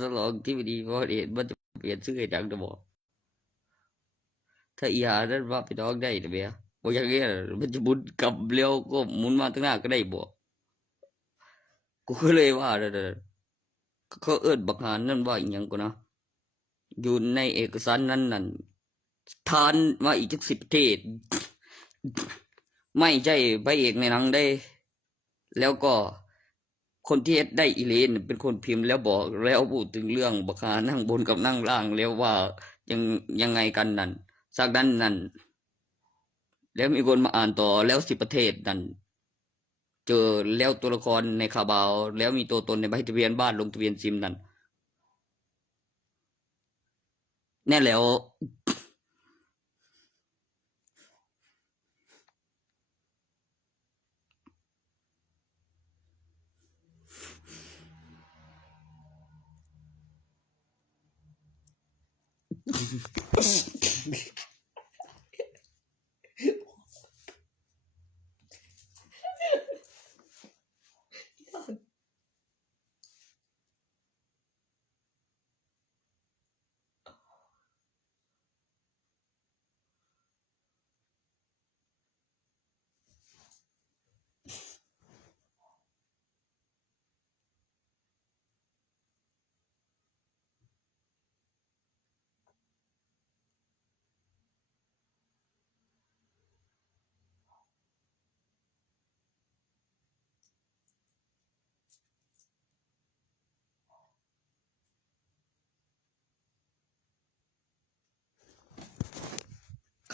ถ้าลองที่ไม่ดีเพราะเห็นมันจะเปลี่ยนชื่อให้ดังจะบอกถ้าอีหานั้นว่าไปน้องได้นะเบียบอกอย่างเงี้ยมันจะหมุนกลับเร็วก็หมุนมาตั้งหน้าก็ได้บอกกูก็เลยว่าเด้อเขาเอิ้นบักหานนั่นว่าอีหยังกูนะอยู่ในเอกสารนั้นนั่นทานมาอีกจัก10 ประเทศไม่ใช่พระเอกในหนังได้แล้วก็คนที่เฮ็ดได้อีหลีน่ะเป็นคนพิมพ์แล้วบอกแล้วพูดถึงเรื่องบักหานั่งบนกับนั่งล่างแล้วว่ายังยังไงกันนั่นจากนั้นนั่นแล้วมีคนมาอ่านต่อแล้ว10 ประเทศนั่นเจอแล้วตัวละครในคาบาวแล้วมีตัวตนในใบทะเบียนบ้านลงทะเบียนซิมนั่นแน่แล้ว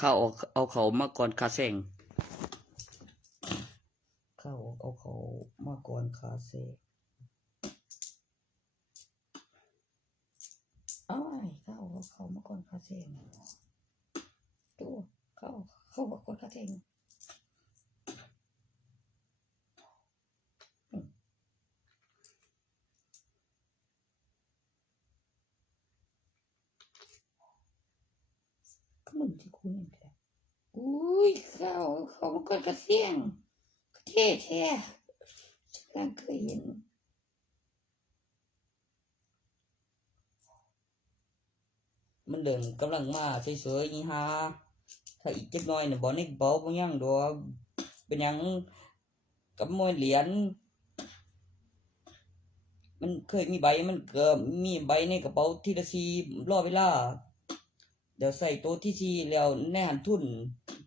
เข้าเอาเขามาก่อนคาแซงเข้าเอาเขามาก่อนคาแซงอ้ายเข้าเอาเขามาก่อนคาแซงตัวเข้ามาก่อนคาแซงก็มึงที่คุณนี่แหละอุ้ยเข้ามาก่อนคาแซงเท่แท้ฉันเคยเห็นมันเดินกำลังมาเฉยๆนี่ฮะถ้าอีกจักหน่อยเนี่ยบ่ในกระเป๋าบ่ยังดอกเป็นหยังกับมวยเหรียญมันเคยมีใบมันก็มีใบในกระเป๋าทีละสี่รอเวลาเดี๋ยวใส่ตัวที่สี่แล้วแน่หันทุน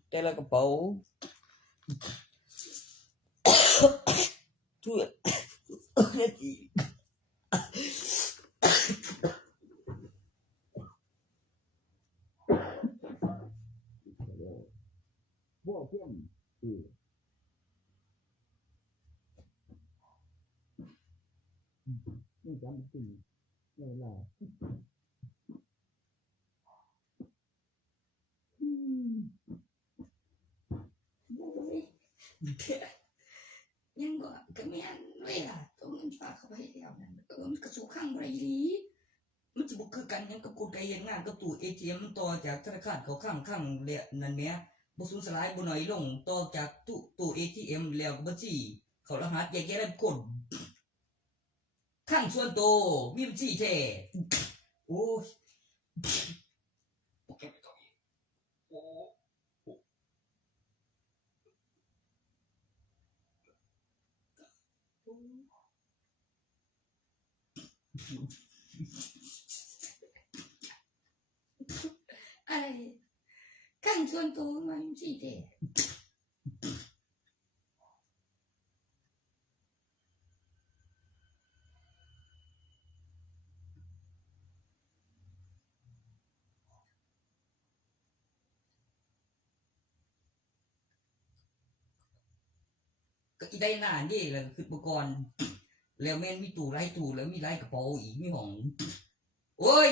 แต่ละกระเป๋าช่วยบ่เพียงนี่จำสิ่งเวลายังก็มีอันเวลาตัวมันฝากเข้าไปแล้วนั่นมันกระสุข้างไรลีมันจะบุกคือกันยังกับกูไกเห็นงานกับตู้ ATM ต่อจากธนาคารเขาข้างเละนั่นแหมบ่สูญสลายบ่น้อยลงต่อจากตู้ ATM แล้วก็บัญชีเขารหัสแยกได้คนข้างส่วนโตมีบัญชีแท้โอ้ยโอเคไม่ต้องโอ้ไอ้ข้างส่วนโตมันบัญชีแท้ก็อีได้หน้านี่แหละคืออุปกรณ์แล้วแม่นมีตู้หลายตู้แล้วมีหลายกระเป๋าอีกมีห้องโอ้ย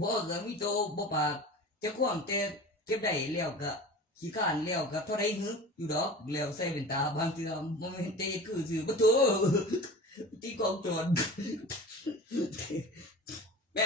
บ่ก็มีโตบ่ปากเจ้าของแต่เก็บได้แล้วก็ขี้ข้านแล้วก็เท่าใดหึอยู่ดอกแล้วใส่เป็นตาบางเทื่อบ่แม่นแต่คือซื่อบ่โตตีกองโจรแม่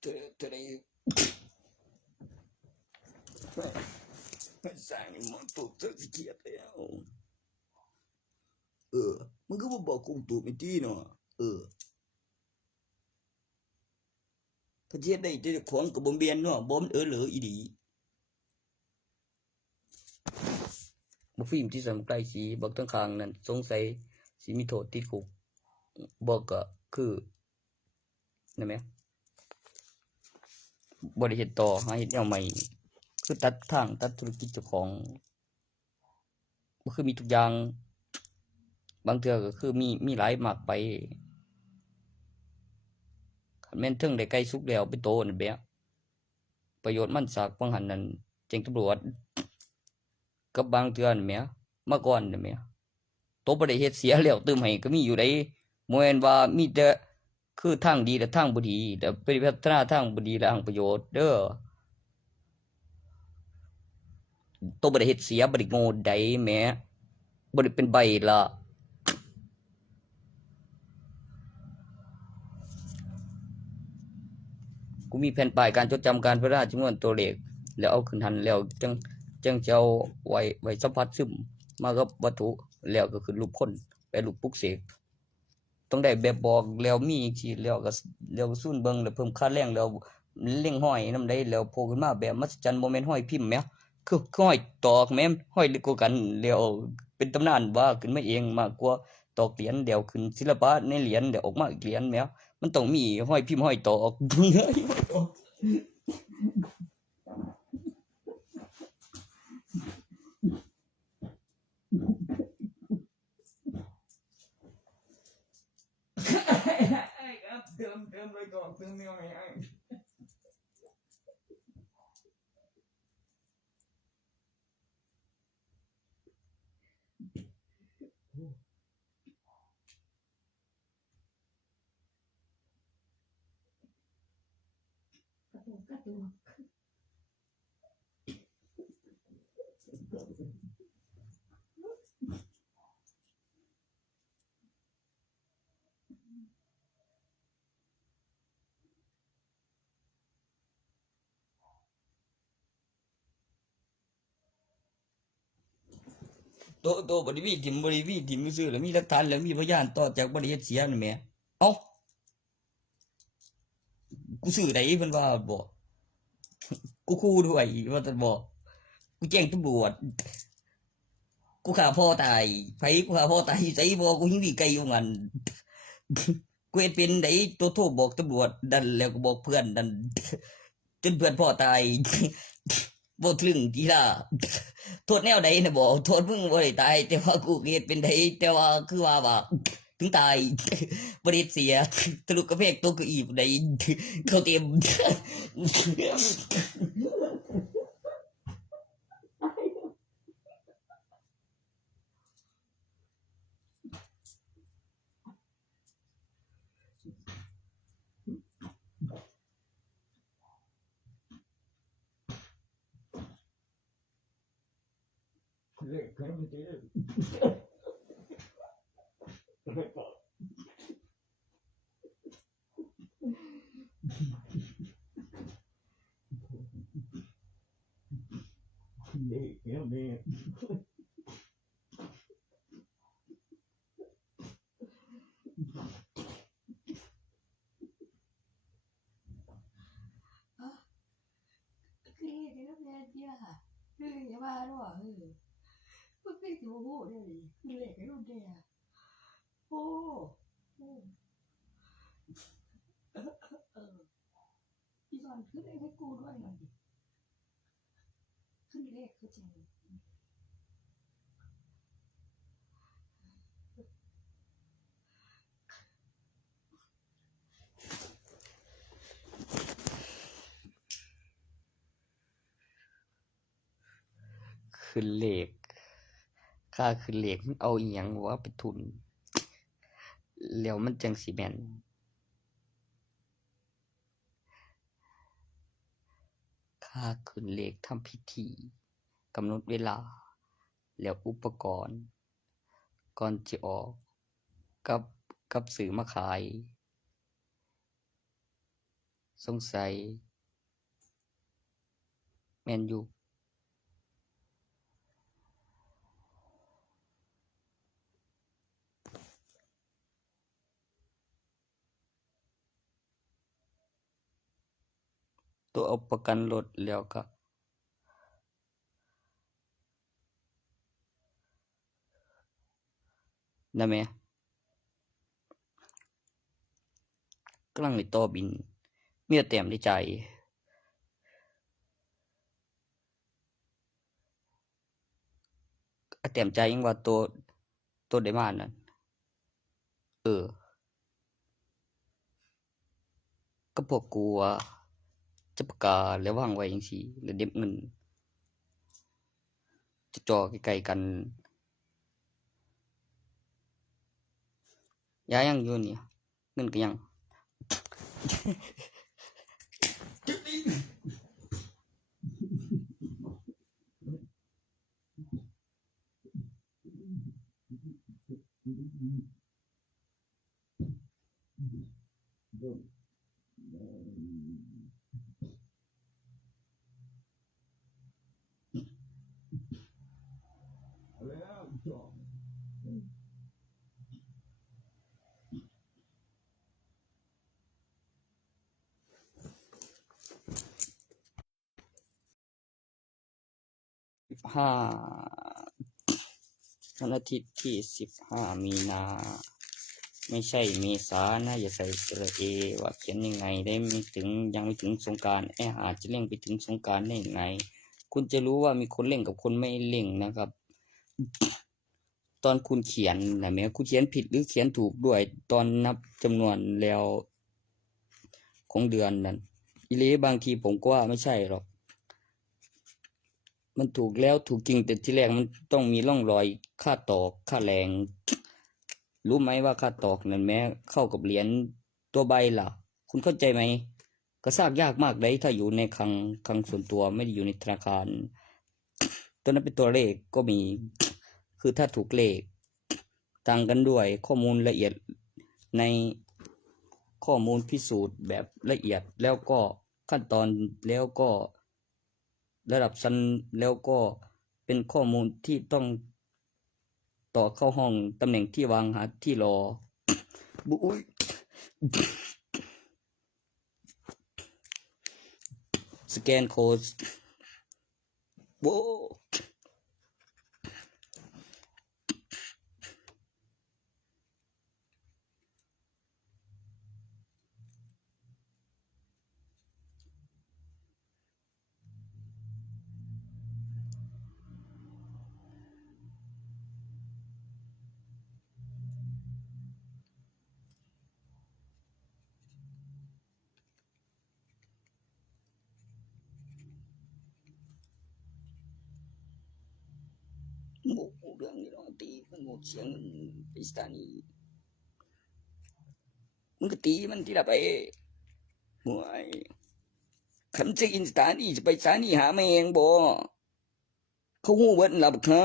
เธอได้สั่งมันตูเธอสิเกียดแล้วมันก็บอกคงตูไม่ดีเนาะประเทศใดเจ้าของกับบ่เบียนเนาะบ่เหลืออีดีบ่ฟิล์มที่สำใกล้สีบอกทั้งข้างนั้นสงสัยสิมีโทษติดคุกบอกก็คือนั่นแหมบ่ได้เฮ็ดต่อหาเฮ็ดแนวใหม่คือตัดทางตัดธุรกิจเจ้าของบ่คือมีทุกอย่างบางเทื่อก็คือมีหลายมากไปคันแม่นถึงได้ใกล้สุกแล้วไปโตนั่นแหมประโยชน์มันสากบางหันนั้นแจ้งตำรวจกับบางเทื่อนั่นแหมมาก่อนนั่นแหมโตบ่ได้เฮ็ดเสียแล้วตื่มให้ก็มีอยู่ได้บ่แม่นว่ามีแต่คือทางดีและทางบ่ดีแต่ไปพัฒนาทางบ่ดีและทางประโยชน์เด้อโตบ่ได้เฮ็ดเสียบ่ได้โง่ใดแหมบ่ได้เป็นใบล่ะกูมีแผ่นป้ายการจดจำการพัฒนาจำนวนตัวเลขแล้วเอาขึ้นหันแล้วจังจะเอาไว้สัมผัสซึมมากับวัตถุแล้วก็ขึ้นรูปคนไปรูปปลุกเสกต้องได้แบบบอกแล้วมีสิแล้วซูนเบิ่งแล้วเพิ่มค่าแรงแล้วเล็งห้อยนำได้แล้วโผล่ขึ้นมาแบบมหัศจรรย์บ่แม่นห้อยพิมพ์แหมคือห้อยตอกแม่นห้อยลึกกว่ากันแล้วเป็นตำนานว่าขึ้นมาเองมากกว่าตอกเหรียญเดี๋ยวขึ้นศิลปะในเหรียญเดี๋ยวออกมาอีกเหรียญแหมมันต้องมีห้อยพิมพ์ห้อยตอกครับเติมเลยก่อนเติมยังไงโตบริวีทิมซื่อแล้วมีหลักฐานแล้วมีพยานต่อจากบริษัทเสียนั่นแหมเอ้ากูซื้อได้เพิ่นว่าบ่กูคู่ด้วยว่าแต่บ่กูแจ้งตำรวจกูฆ่าพ่อตายไผกูฆ่าพ่อตายอยู่ไสบ่กูยังดีไกลอยู่งั้นกูเฮ็ดเป็นได้โทรบอกตำรวจดันแล้วก็บอกเพื่อนดันจนเพื่อนพ่อตายบ่ถึงทีล่ะโทษแนวใดน่ะบ่โทษมึงบ่ได้ตายแต่ว่ากูเฮ็ดเป็นได้แต่ว่าคือว่าถึงตายบ่ได้เสียทะลุกระแพงตกเก้าอี้ได้เข้าเต็มเลขครับเด้เลขครับเด้คือเฮ็ดให้เราแม่เสียค่ะอย่าว่าเนาะมันคือสิบ่ฮู้เด้อนี่คือเลขให้เราแท้โอ้โอ้อีสอนคือเลขให้กูด้วยหน่อยดิคือเลขคือจังขึ้นเลขค่าขึ้นเลขมันเอาอีหยังวะไปทุนแล้วมันจังสิแม่นค่าขึ้นเลขทำพิธีกำหนดเวลาแล้วอุปกรณ์ก่อนสิออกกับซื้อมาขาย สงสัยแมนยูตัวเอาประกันรถแล้วก็นะแม่กำลังในต่อบินมีแต่แต้มได้ใจายแต้มใจายยังว่าตัวได้มานั่นก็พวกกูว่าจะประกาศแล้ววางไว้จังซี่แล้วเด็บเงินจะจ่อใกล้ๆกันย้ายยังอยู่นี่เงินก็ยัง 15วันอาทิตย์ที่15มีนาไม่ใช่เมษานะอย่าใส่สระเอว่าเขียนยังไงได้ไม่ถึงยังไม่ถึงสงกรานต์อาจจะเร่งไปถึงสงกรานต์ได้ยังไงคุณจะรู้ว่ามีคนเร่งกับคนไม่เร่งนะครับ ตอนคุณเขียนนะแม้คุณเขียนผิดหรือเขียนถูกด้วยตอนนับจำนวนแล้วของเดือนนั้นอีหลีบางทีผมก็ว่าไม่ใช่หรอกมันถูกแล้วถูกจริงแต่ที่แรกมันต้องมีร่องรอยค่าตอกค่าแรง รู้ไหมว่าค่าตอกนั้นแม้เข้ากับเหรียญตัวใบล่ะ คุณเข้าใจไหมก็ซากยากมากเลยถ้าอยู่ในคลังส่วนตัวไม่ได้อยู่ในธนาคารตัวนั้นเป็นตัวเลขก็มี คือถ้าถูกเลขต่างกันด้วยข้อมูลละเอียดในข้อมูลพิสูจน์แบบละเอียดแล้วก็ขั้นตอนแล้วก็ระดับชั้นแล้วก็เป็นข้อมูลที่ต้องต่อเข้าห้องตำแหน่งที่วางหาที่รอบุยสแกนโค้ดโว้โหเรื่องนี้ลองตีมันโหเสียงไปสถานีมึงก็ตีมันที่ละไปหวยคำจะอินสถานีจะไปสถานีหาแมงบ่เขาหู้เบิดล่ะบักฮะ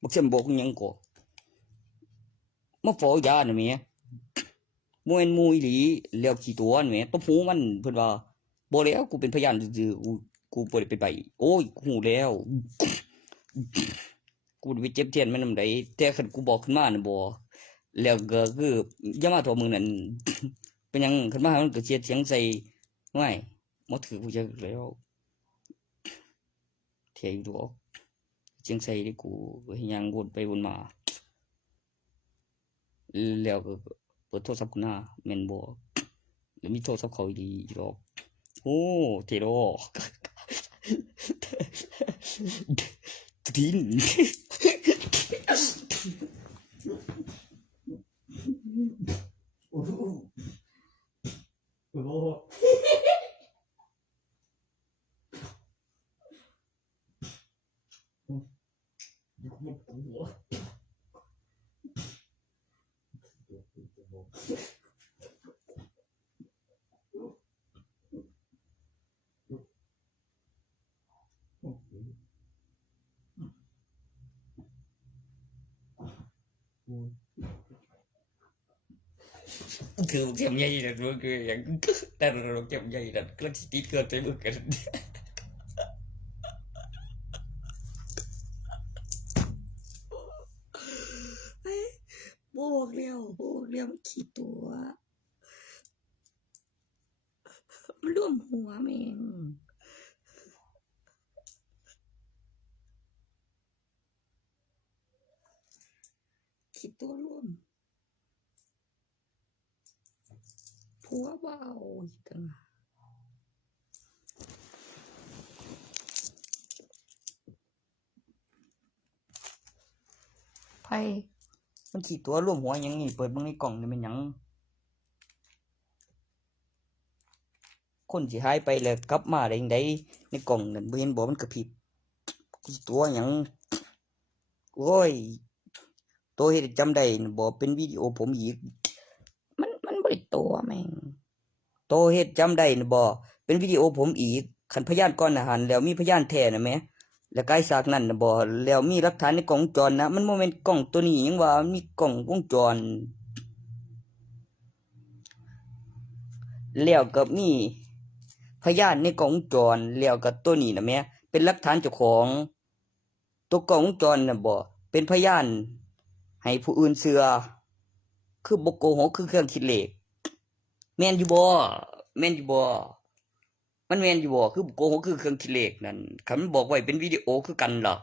บักเช่นบอกยังก่อมาฟ้อยาน่ะแม่บ่แม่นหมู่อีหลีแล้วขี้ตัวน่ะแม่ตบหูมันเพิ่นว่าบ่แล้วกูเป็นพยานซื่อๆกูบ่ได้ไปใบโอ้ยกูรู้แล้วกูไปเจ็บแทนมันนำใดแต่คันกูบอกขึ้นมาน่ะบ่แล้วก็คืออย่ามาโทษมึงนั่น เป็นหยังคันมามันก็เสียดเสียงใส่ห้วยบ่ถือกูจักแล้วเที่ยอยู่ดอกเสียงใส่นี่กูก็เฮ็ดหยังวนไปวนมาแล้วก็เปิดโทรศัพท์กูหน้าแม่นบ่แล้วมีโทรศัพท์เขาอีหลีอยู่ดอกโอ้เท่ดอกดิน โอ้โหโอ้โหหัว คือเข็มใหญ่นั่นมันคืออย่างแต่เราเข็มใหญ่นั่นก็ติดเกินไปมือกัน โบกเลี้ยวมันขี้ตัวมันร่วมหัวแม่งขี้ตัวร่วมผัวเบาอีกต่างหากไผมันขี้ตัวร่วมหัวหยังนี่เปิดเบิ่งในกล่องนี่มันหยังคนสิหายไปแล้วกลับมาได้จั่งใดในกล่องนั่นบ่เห็นบ่มันกระพริบขี้ตัวหยังโอ้ยตัวเฮ็ดให้จำได้น่ะบ่เป็นวิดีโอผมอีกมันบ่ได้ตัวแม่งตัวเฮ็ดจำได้น่ะบ่เป็นวิดีโอผมอีกคันพยานก่อนน่ะหันแล้วมีพยานแท้น่ะแหมแล้วก็ไอ้ซากนั้นน่ะบ่แล้วมีหลักฐานในกล้องวงจรนะมันบ่แม่นกล้องตัวนี้หยังว่ามีกล้องวงจรแล้วก็มีพยานในกล้องวงจรแล้วก็ตัวนี้น่ะแหมเป็นหลักฐานเจ้าของตัวกล้องวงจรน่ะบ่เป็นพยานให้ผู้อื่นเชื่อคือบ่โกหกคือเครื่องคิดเลขแม่นอยู่บ่แม่นอยู่บ่มันแม่นอยู่บ่คือโกหกคือเครื่องคิดเลขนั่นคันมันบอกไว้เป็นวิดีโอคือกันล่ะ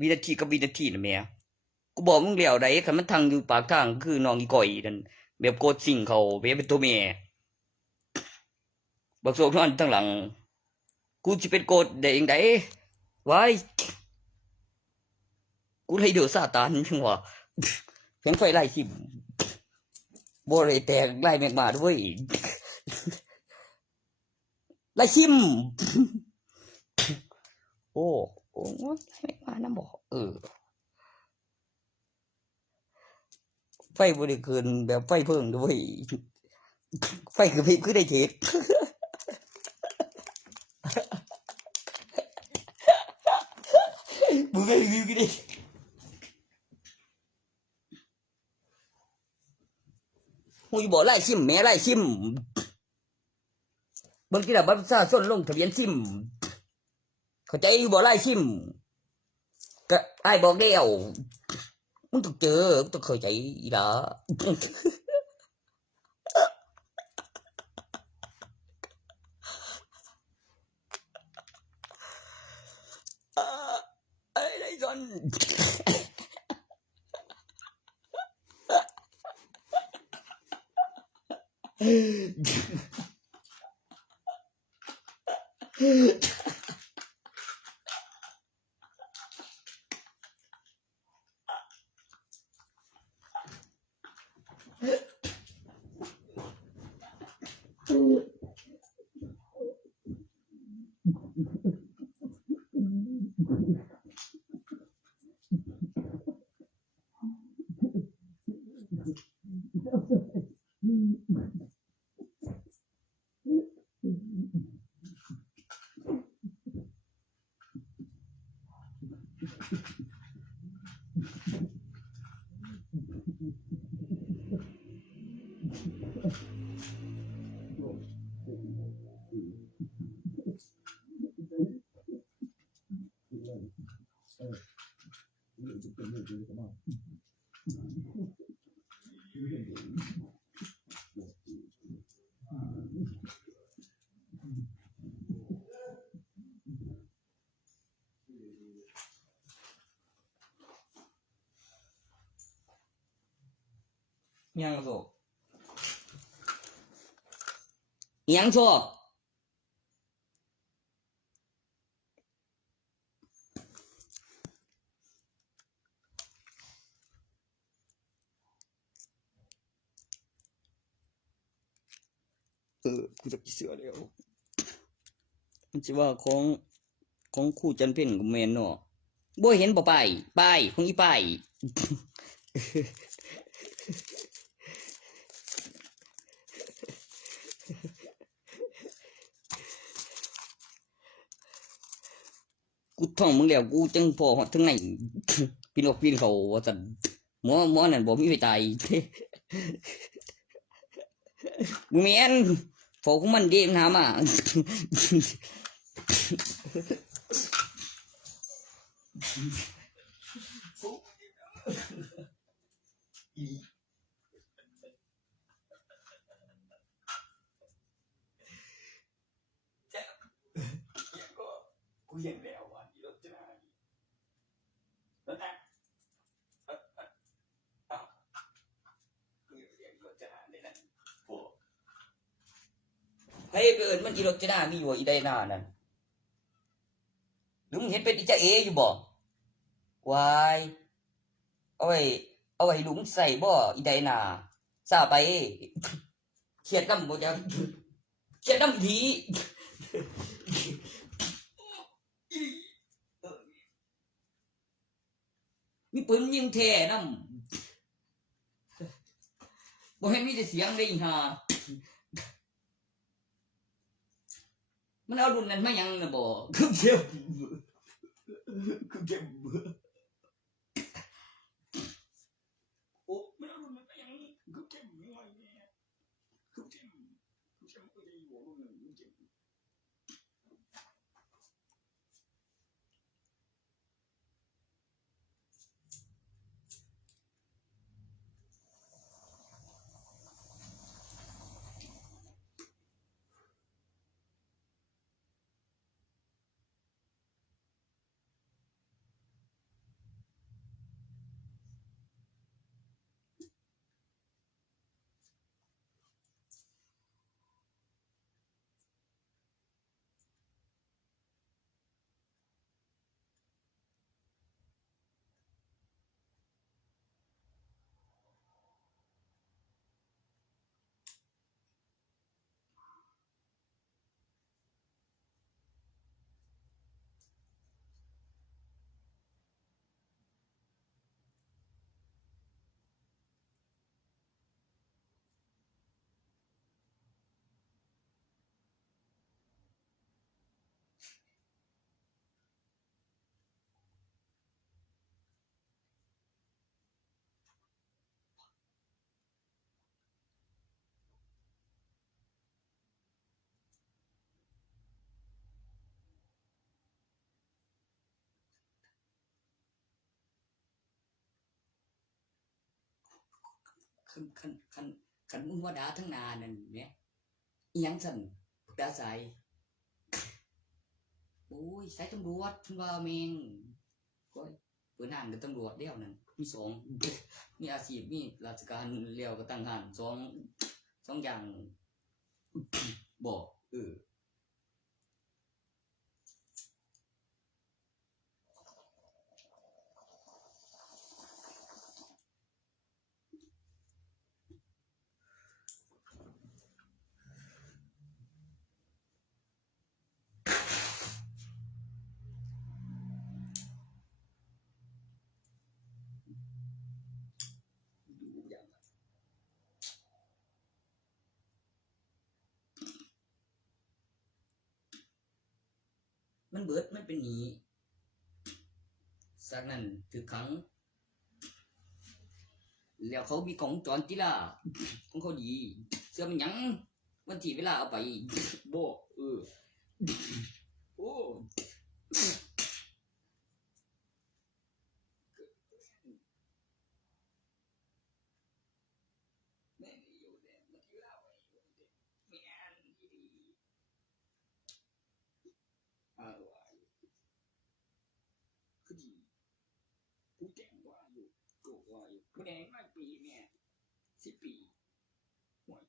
วินาทีกับวินาทีน่ะแหมกูบอกมึงแล้วได้คันมันทังอยู่ปากทางคือน้องอีก้อยนั่นแบบโกดสิ่งเขาแบบเป็นตัวแม่บักโซกนอนทั้งหลังกูสิเป็นโกดได้จังไดวายกูเลยเดือซาตานจังว่าเพียงไฟไล่สิบ่ได้แตกไล่แมกมาด้วยไล่ชิมโอ้ไล่แมกมานํบ่ไฟบ่ได้เกินแบบไฟเพิ่งด้วยไฟคือพริบคือได้เทศมึงก็รีวิวกันดิหูยบอกไล่ซิมแม่ไล่ซิมเบิ่งที่ละบัตรประชาชนลงทะเบียนซิมเข้าใจอยู่บ่ไล่ซิมก็อ้ายบอกแล้วมึงต้องเจอมึงต้องเข้าใจอีหล่ะไอ้ไอ้ซอนยังโซยังโซกูจะเสือแล้วมันสิว่าของครู่จันเพ็ญกับแม่นเนาะบ่เห็นบ่ป้ายของอีป้ายกูท่องมึงแล้วกูจังพอฮอดถึงไหนปีนออกปีนเขาว่าซั่นหมอนั่นบ่มีไฟตาย บ่แม่นเฝ้าของมันเด้มันหามา กูเห็นแล้วว่าอีรถจะมาแล้วนะกูเรียกรถจะได้นั่นโอ้เฮ้ยไปเอิ้นมันอีรถจะได้มีอยู่อีใดหน้านั่นหรือมึงเห็นเป็นอีจ้าเออยู่บ่วายเอาไว้ลุงใส่บ่อีใดหน้าซาไปเครียดนำบ่จักเครียดนำดี มีปืนยิงแท้นำบ่เห็นมีแต่เสียงได้อีห่ามันเอารุ่นนั้นมายังน่ะบ่คือเจ็บโอ้มันเอารุ่นนั้นมายังคือเจ็บง่อยแน่คือเจ็บก็จะอยู่รุ่นนั้นเจ็บคันมึงว่าด่าทั้งหน้านั่นแหมอีหยังซั่นดาใส่โอ้ยสายตำรวจเพิ่นว่าแม่งโอ้ยเปิดห้างกับตำรวจแล้วนั่นมี2มีอาชีพมีราชการแล้วก็ตั้งห้าง2อย่างบ่มันเบิดมันเป็นหนี้จากนั้นถึกขังแล้วเขามีกล้องวงจรติล่ะของเขาดีเสื้อมันหยังวันที่เวลาเอาไปบ่โอ้แม่นี่อยู่แดนมันอยู่ลาวไว้อยู่แม่นอีหลีว่าคือดีผู้แจ้งว่าอยู่โกว่าอยู่ผู้แดงมาปีแม่10 ปีห่วย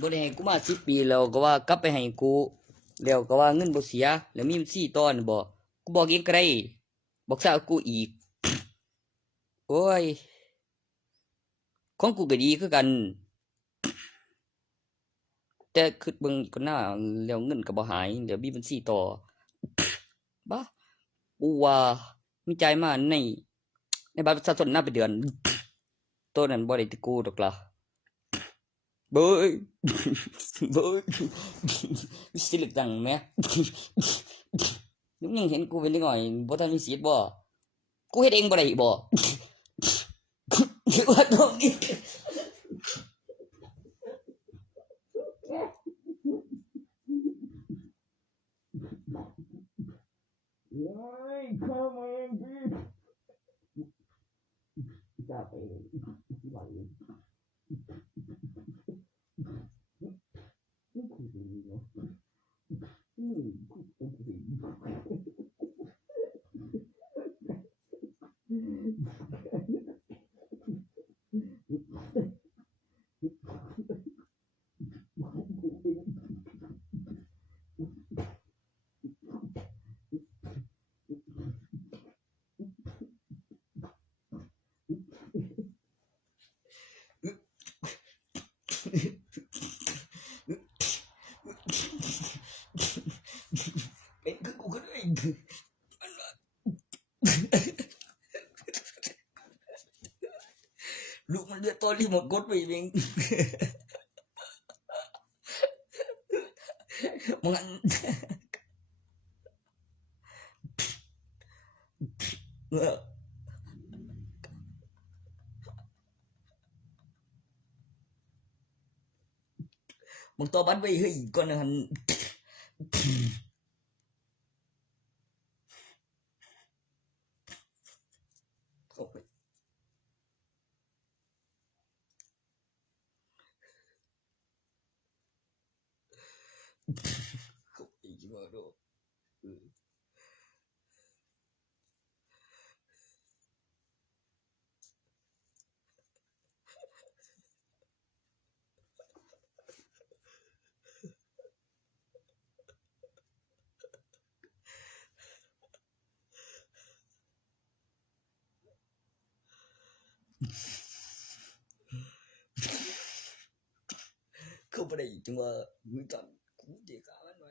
บ่ได้ให้กูมา10 ปีแล้วก็ว่ากลับไปให้กูแล้วก็ว่าเงินบ่เสียแล้วมีบัญชีต่อนั่นบ่กูบอกเองก็ได้บอกซะกูอีกโอ้ยของกูก็ดีคือกันแต่คิดเบิ่งอีกก่อนหน้าแล้วเงินก็บ่หายเดี๋ยวมีบัญชีต่อบ้ากูว่ามีจ่ายมาในบัตรประชาชนน่าเป็นเดือนตัวนั้นบ่ได้ติดกูดอกล่ะ เบ้ย เบ้ย สิเลือกตั้งแหม มึงยังเห็นกูเป็นเด็กน้อยบ่ทันมีสิทธิ์บ่กูเฮ็ดเองบ่ได้บ่ ว่าตรงนี้ จะไปที่ไหนเป็นคือกูก็ได้ลูกมันเลือดตอนรีโมทกดไปเองมึงอันมึงต่อบัตรไว้เฮ้ยก่อนนะหันโอ้ยอีกบ่ดอกเข้าบ่ได้จังว่ามึงตอนกูสิฆ่ามันไว้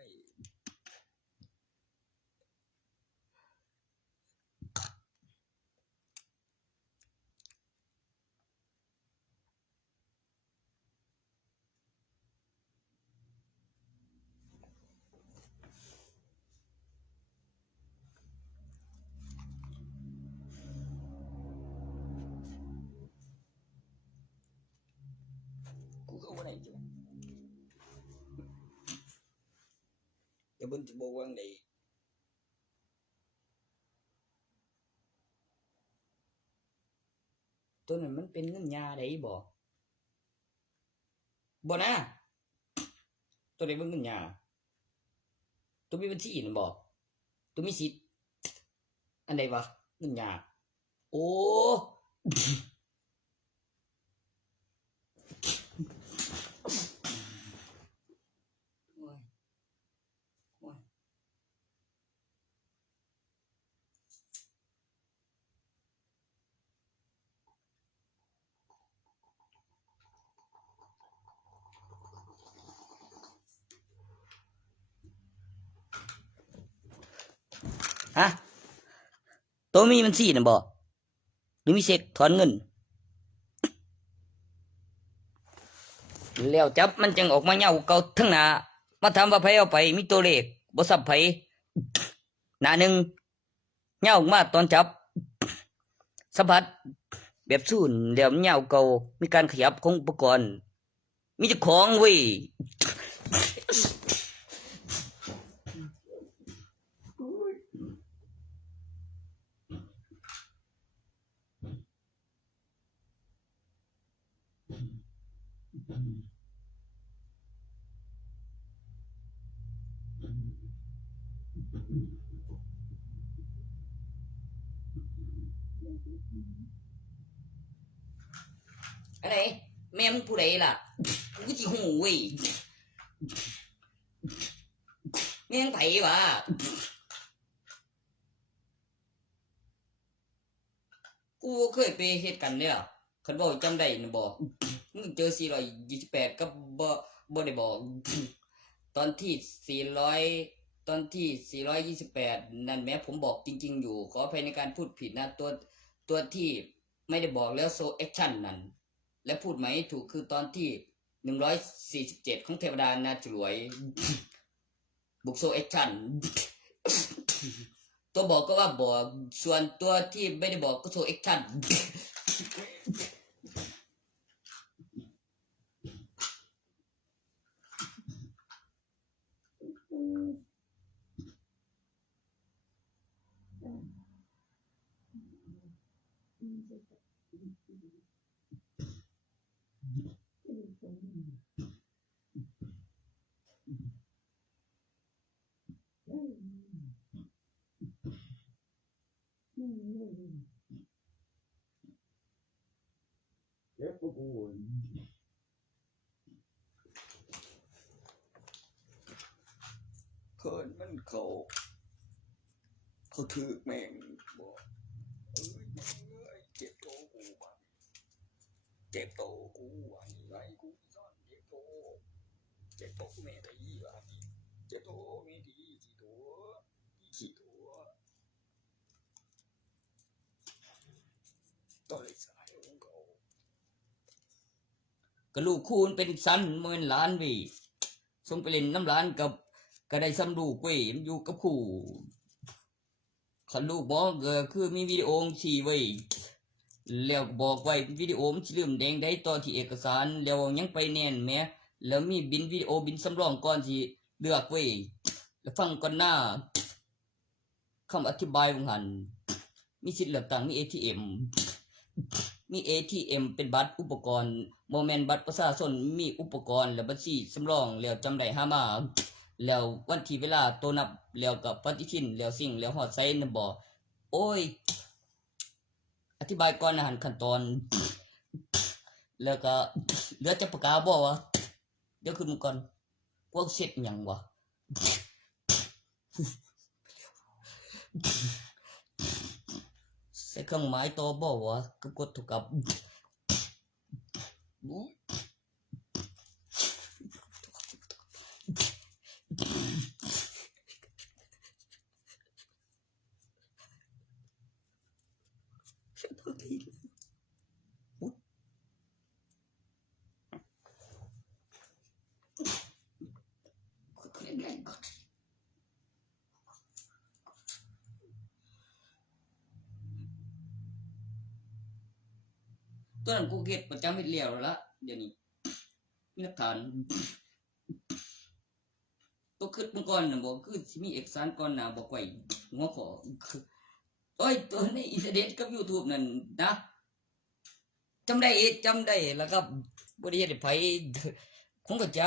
กูเข้าบ่ได้จังแต่เบิ่นสิบอกว่าจั่งใดตัวนั้นมันเป็นเงินยาได้บ่บ่นะตัวใดเบิ่งเงินยาตัวมีบัญชีนั่นบ่ตัวมีสิทธิ์อันใดวะเงินยาโอ้ โอ้ยโอ้ยฮะตัวมีบัญชีน่ะบ่หรือมีเช็คถอนเงินแล้วจับมันจึงออกมาเหย้าเก่าทั้งหน้ามาถามว่าไผเอาไปมีตัวเลขบ่ซับไผหน้าหนึ่งเหย้าออกมาตอนจับสัมผัสแบบศูนย์แล้วมันเหย้าเก่ามีการขยับของอุปกรณ์มีเจ้าของเว้ยอันไหนแม่มึงผู้ใดล่ะกูสิฮู้เว้ยแม่งไผวะกูบ่เคยไปเฮ็ดกันเด้อคันบ่จำได้น่ะบ่มึงเจอ428กับบ่ได้บอกตอนที่400ตอนที่428นั่นแม้ผมบอกจริงๆอยู่ขออภัยในการพูดผิดนะตัวที่ไม่ได้บอกแล้วโซแอคชั่นนั่นและพูดไหมถูกคือตอนที่ 147ของเทวดานาจรวยบุกโซแอคชั่นตัวบอกก็ว่าบอกส่วนตัวที่ไม่ได้บอกก็โซแอคชั่นเพิ่นมันเขาถือแม่งบ่เจ็บโตกูบ่เจ็บโตกูว่าไงกูซ่อนเจ็บโตแม่ได้ว่าเจ็บโตแม่ดีขี้ตัวต่อเลยสายของเขาก็ลูกคูณเป็นสันหมื่นล้านวิส่งไปเล่นน้ำร้านกับก็ได้ซ้ำลูกเว้ยมันอยู่กับคู่คันลูกบอกก็คือมีวิดีโอสิไว้แล้วบอกไว้วิดีโอมันสิลืมแดงได้ต่อที่เอกสารแล้วยังไปแน่นแม้แล้วมีบินวิดีโอบินสำรองก่อนสิเลือกไว้แล้วฟังก่อนหน้าคำอธิบายของหันมีสิทธิ์เลือกตั้งมี ATM เป็นบัตรอุปกรณ์บ่แม่นบัตรประชาชนมีอุปกรณ์และบัญชีสำรองแล้วจำได้หามาแล้ววันที่เวลาโตนับแล้วก็ปฏิทินแล้วสิ่งแล้วฮอดไสนำบ่โอ้ยอธิบายก่อนอาหารขั้นตอนแล้วก็เหลือจะประกาศบ่วะเดี๋ยวขึ้นก่อนพวกเสร็จหยังวะใส่เครื่องหมายต่อบ่วะก็กดเท่ากับตัวนั้นกูเก็บประจำเฮ็ดแล้วล่ะเดี๋ยวนี้มีหลักฐานตัวคิดมันก่อนน่ะบ่คือสิมีเอกสารก่อนหน้าบอกไว้หัวข้อโอ้ยตัวในอินเทอร์เน็ตกับ YouTube นั่นนะจำได้แล้วก็บ่ได้เฮ็ดให้ไผคงเข้าใจ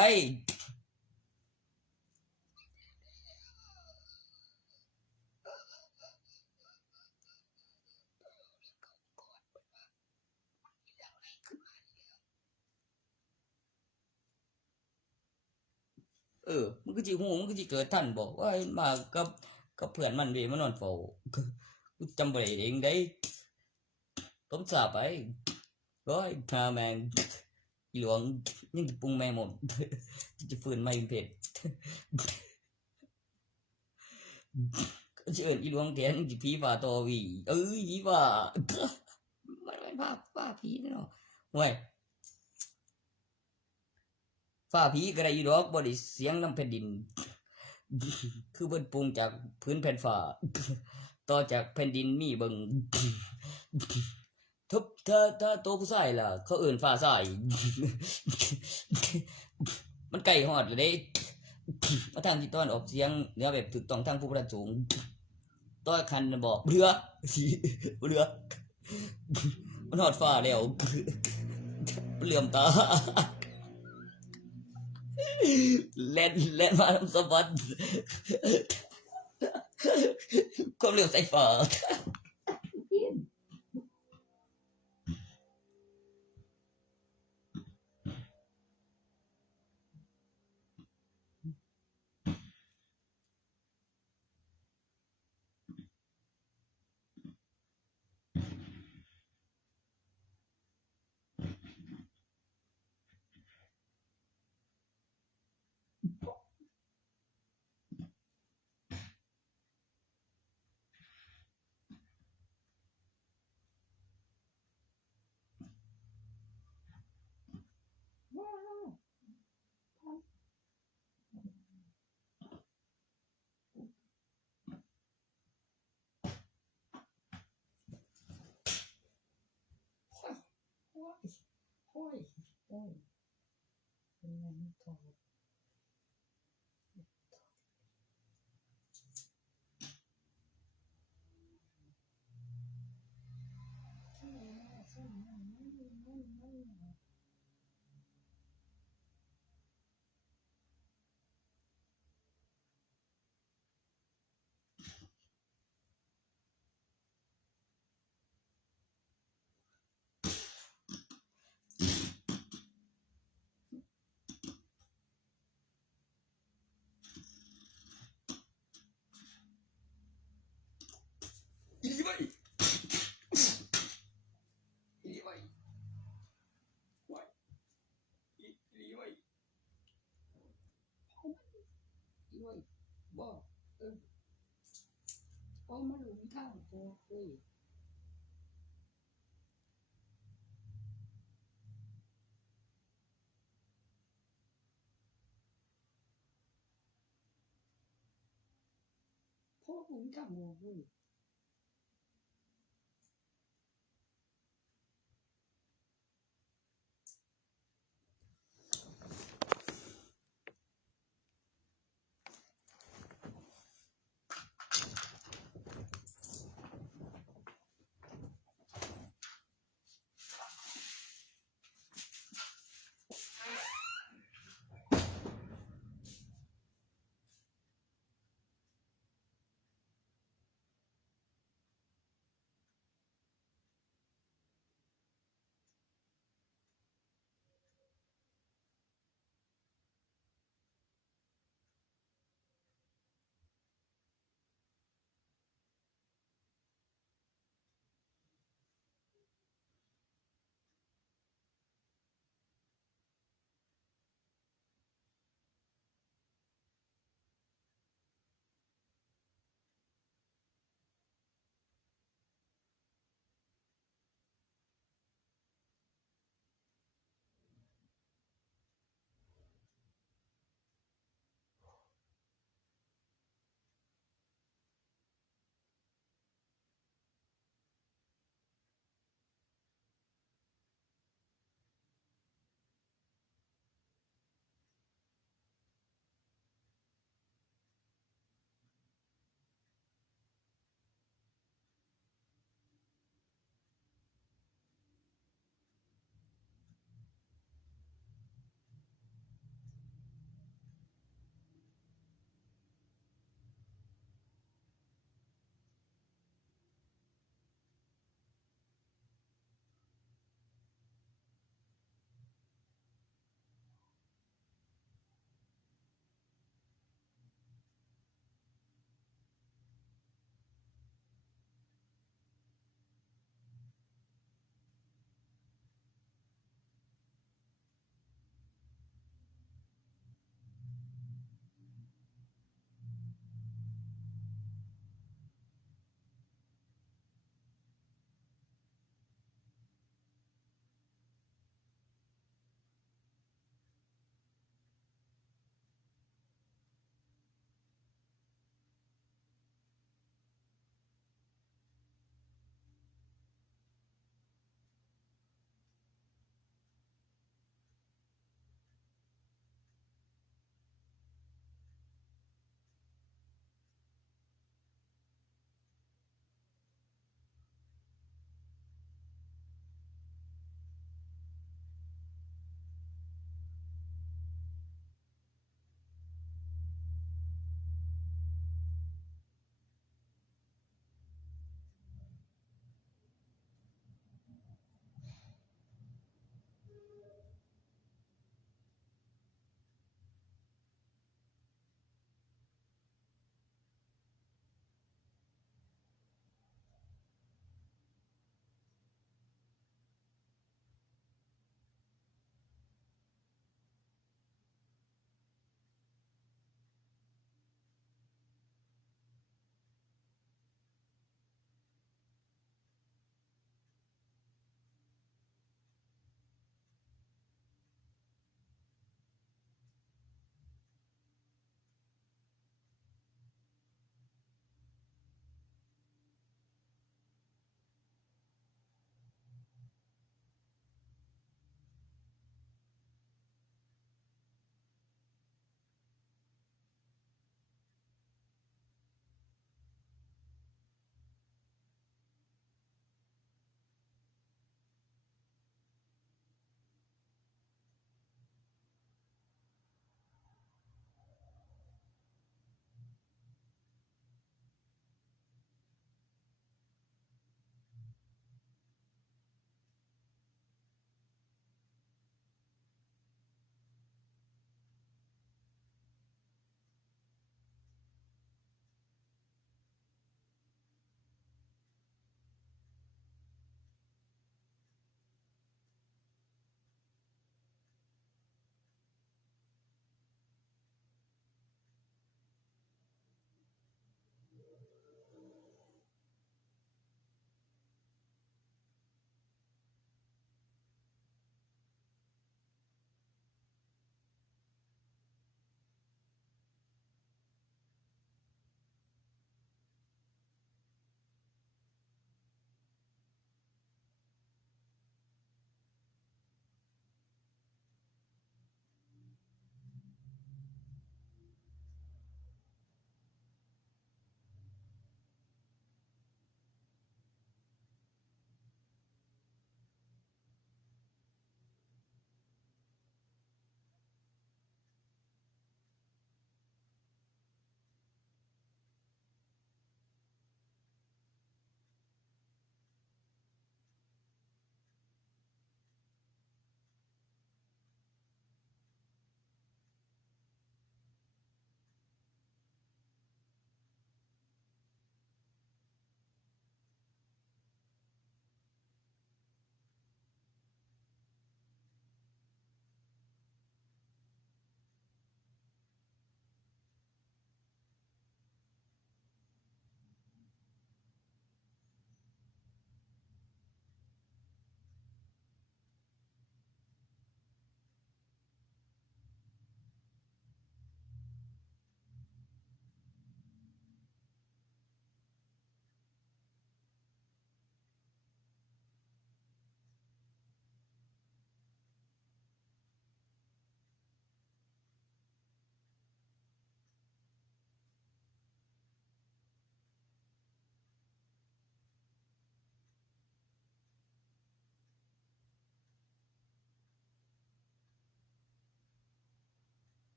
มันคือสิฮู้มันคือสิเกิดทันบ่ว่ามากับเพื่อนมันเว้ยมานอนเฝ้ากูจำบ่ได้เองได้ผมทราบไปโอ้ยถ้าแม่งอีหลวงยังสิปรุงแม่หมดจะฟื้นมาอีกเพชรก็สิเอิ้นอีหลวงแทนสิผีฟ้าต่อวีผีฟ้ามันฟ้าผีเนาะโอ้ยฟ้าผีก็ได้อยู่ดอกบ่ได้เสียงน้ำแผ่นดินคือเพิ่นปรุงจากพื้นแผ่นฟ้าต่อจากแผ่นดินมีเบิ่งทุบถ้าโตผู้ชายล่ะเขาเอิ้นฟ้าชายมันใกล้ฮอดแล้วเด้มาทางที่ตะวันออกเฉียงเหนือแบบถูกต้องทางผู้ประสูงต้อยคันบ่เรือมันฮอดฟ้าแล้วเหลื่อมตาเล่นมาสมบัติความเร็วไฟฟ้า อ้ยเป็นไงไม่ถอดอีไว้อีไว้ไว้อีไว้อีไว้บ่เอามาลงทางพอเอ้ยพ่อผมทำหัวเว้ย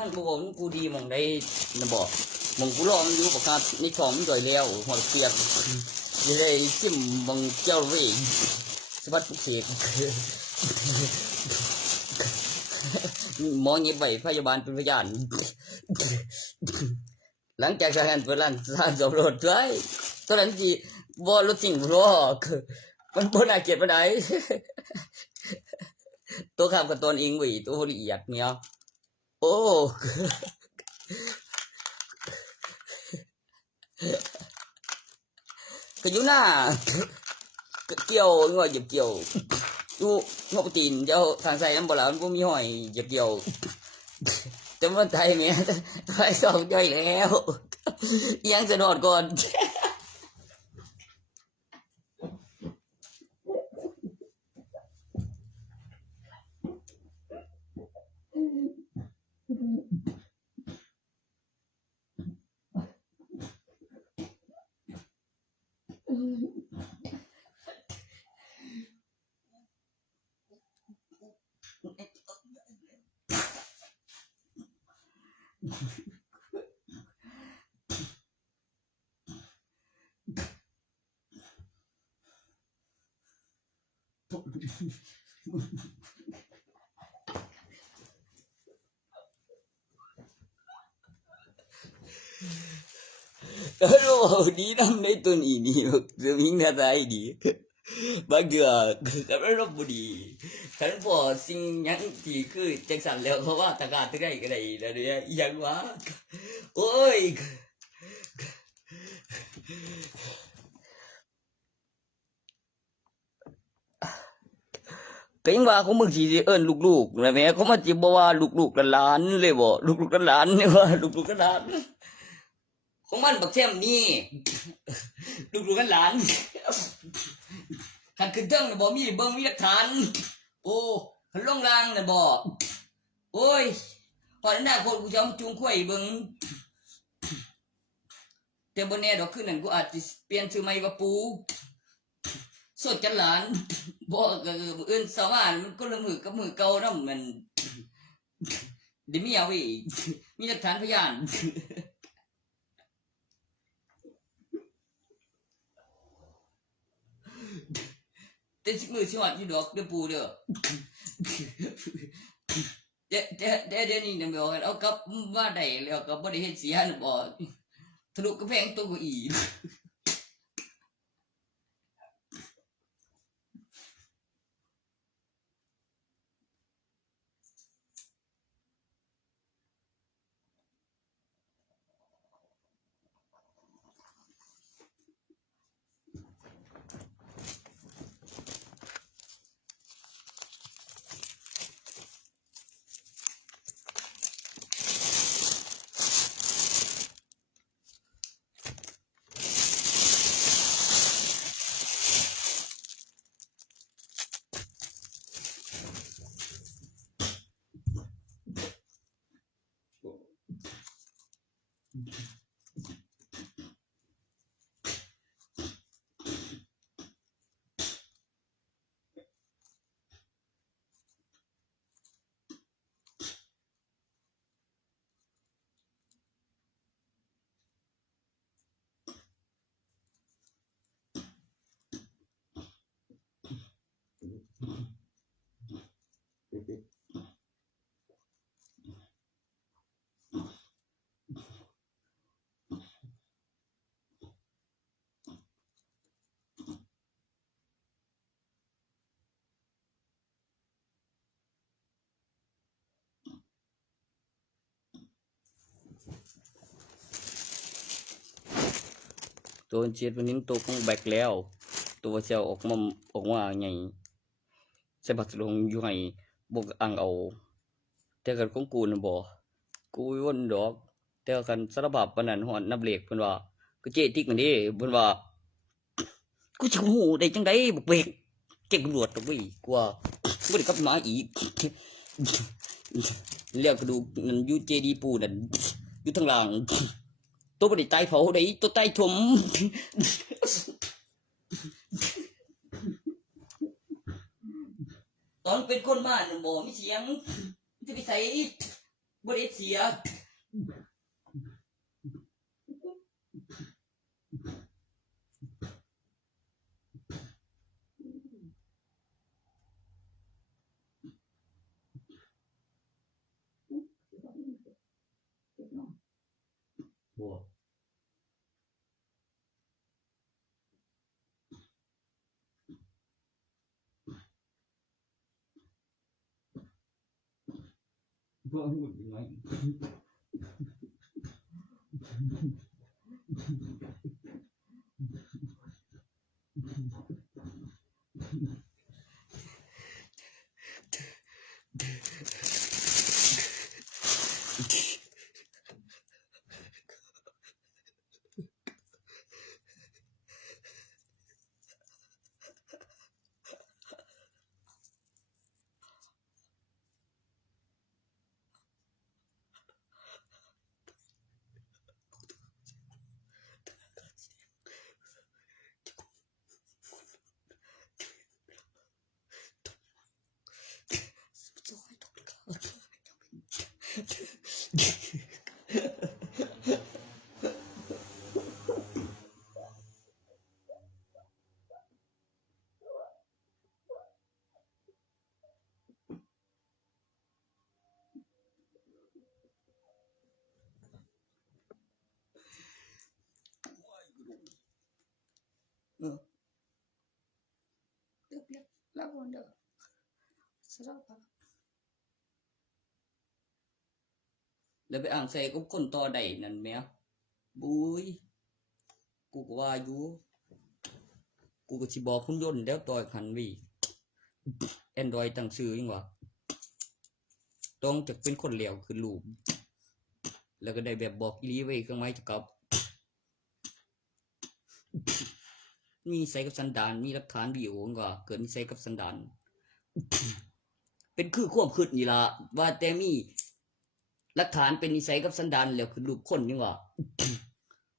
มันบ่บอกกูดีหม่องใดน่ะบ่หม่องกูลองอยู่บ่ครับในช่องมันย่อยแล้วหัวเปียกสิได้ซิมบังเจ้าเว้ยสวัสดิ์เขตหมอเงียบไว้พยาบาลเป็นพยานหลังจากนั้นเปิดร้านสอบรถไว้ตอนนั้นสิบ่รถจริงบ่มันบ่น่าเกลียดปานใดตัวข้ามกับตนเองเว้ยตัวละเอียดเนี่ยโอ้ก็อยู่หน้าเกี่ยวง่อยเหยียบเกี่ยวอยู่งบตีนเจ้าทางใส่น้ำบ่ล่ะมันบ่มีห้อยเหยียบเกี่ยวแต่มันไทยแม่ไทยสองย่อยแล้วอีหยังจะนอนก่อนดีนำในตัวนี้นี่จะมีหน้าตาดีบางเดือแต่มันรบบ่ดีคันบ่สิ่งหยังที่คือจังซั่นแล้วเขาว่าตะกาตะไกก็ได้แล้วเนี่ยอีหยังวะโอ้ยก็ยังว่าของมึงสิเอิ้นลูกๆนะแม่เขามาสิบ่ว่าลูกๆหลานๆเลยบ่ลูกๆหลานๆนี่ว่าลูกๆหลานของมันบักแซมนี่ลูกๆหลานคันขึ้นเทิงน่ะบ่มีเบิ่งมีหลักฐานโอ้คันลงล่างน่ะบ่โอ้ยพอนั้นน่ะคนกูจะจูงข้อยเบิ่งแต่บ่แน่ดอกคืนนั้นกูอาจสิเปลี่ยนชื่อใหม่ว่าปูสดจันหลานบ่ก็มื้ออื่นเช้ามามันก็ละมือกับมือเก่านำมันได้มีเอาอีกมีหลักฐานพยานแต่มือสิฮอดอยู่ดอกเด้อปูเด้อแต่เดี๋ยวนี้น่ะบอกกันเอากลับมาได้แล้วก็บ่ได้เฮ็ดเสียน่ะบ่ทะลุกำแพงตัวเก้าอี้ตัวเจ็ดวันนี้ตัวของแบกแล้วตัวเซลออกมาใหญ่ใส่บัตรลงอยู่ให้บ่อังเอาแต่กันของกูน่ะบ่กูวนดอกแต่กันสารภาพปานนั้นฮอดนับเลขเพิ่นว่าก็เจติ๊กนั่นเด้เพิ่นว่ากูสิฮู้ได้จังได๋บ่เบกเก่งตำรวจดอกเว้ยกว่าบ่ได้กลับมาอีกแล้วก็ดูนั่นอยู่เจดีปูนั่นอยู่ทางล่างตัวบ่ได้ตายเผาได้ตัวตายถมตอนเป็นคนบ้านบ่มีเสียงจะไปใส่ บ่ได้เสียบ่บ่ฮู้จังไงเด้อเปียกแล้วก่อนเด้อสะดอก แล้วไปอ้างใส่กับคนต่อได้นั่นแหมบุยกูก็ว่าอยู่กูก็สิบอกหุ่นยนต์แล้วต่อยคันวิ Android ตั้งชื่อยังว่าต้องจะเป็นคนเลวคือรูปแล้วก็ได้แบบบอกอีหลีไว้เครื่องหมายจะกลับมีใส่กับสันดานมีหลักฐานวิดีโอก็เกิดมีใส่กับสันดานเป็นคือความคิดนี่ล่ะว่าแต่มีหลักฐานเป็นนิสัยกับสันดานแล้วคือรูปคนยังว่า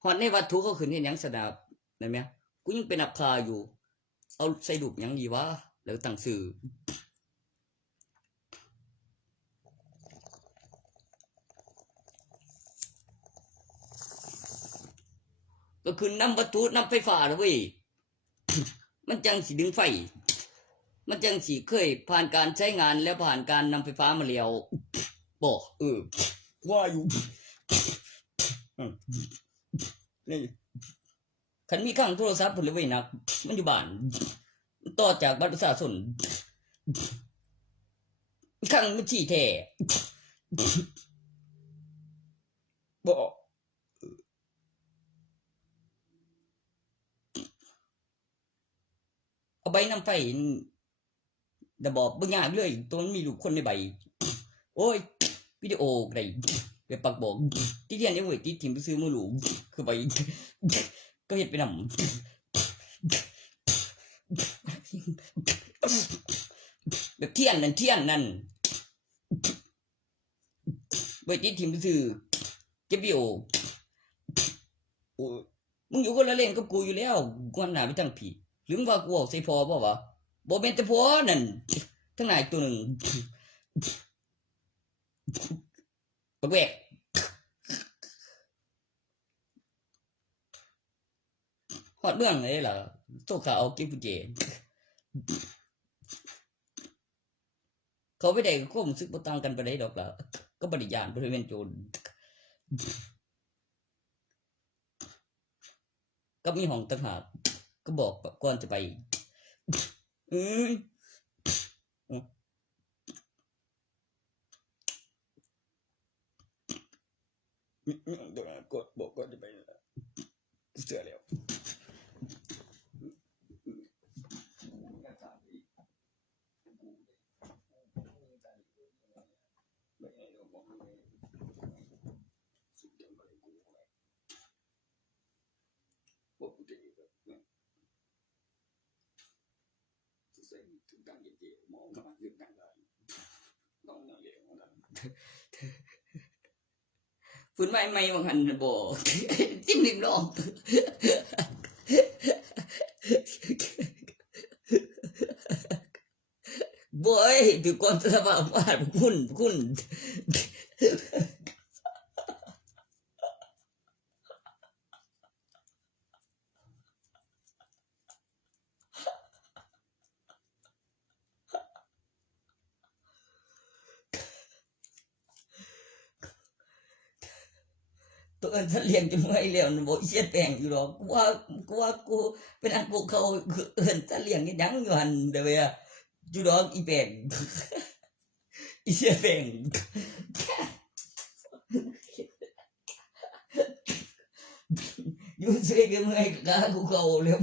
ฮอดในวัตถุเขาขึ้นเฮ็ดหยังซะนะได้แม่กูยังเป็นอักคาอยู่เอาใส่รูปหยังดีวะแล้วตั้งชื่อก็คือนำวัตถุนำไฟฟ้าน่ะเว้ย มันจังสิดึงไฟมันจังสิเคยผ่านการใช้งานแล้วผ่านการนำไฟฟ้ามาแล้วบ่ว่าอยู่นี่คันมีข้างโทรศัพท์พุ่นเลยเว้ยนะมันอยู่บ้านมันต่อจากบัตรประชาชนข้างมันชี้แท้บ่เอาใบนำไฟดะบอกบ่ยากเลยตัวมันมีรูปคนในใบโอ้ยวิดีโอก็ได้ไปปักบอกที่เทียนยังเว้ยที่ถิ่มไปซื้อมือหลูคือไปก็เฮ็ดไปนำแบบเทียนนั่นไว้ที่ถิ่มไปซื้อเก็บวิดีโอโอ้มึงอยู่คนละเลนกับกูอยู่แล้วกูหันหน้าไปทางผีหรือว่ากูเอาใส่พอบ่วะบ่แม่นแต่พอนั่นทั้งหลายตัวหนึงบักแวกฮอดเมืองเลยล่ะโตขาเอาเก็บกุญแจเขาไปได้ก็ความรู้สึกบ่ต่างกันปานใดดอกล่ะก็บ่ได้ย้านบ่ได้แม่นโจรก็มีห้องต่างหากก็บอกก่อนจะไปกดบอกก่อนจะไปเสือแล้วฟื้นใหม่ๆบางหันบ่จิ้มริมรอบบ่ยถือความสบายมากคุณ เอิ้นสัตว์เลี้ยงจนเมื่อยแล้วบ่เสียแป้งอยู่ดอกกูเป็นอันพวกเขาเอิ้นสัตว์เลี้ยงเฮ็ดหยังอยู่หั่นเด้อเว้ยอยู่ดอกอีแป้งอีเสียแป้งอยู่เสยก็เมื่อยกะกูเข้าแล้ว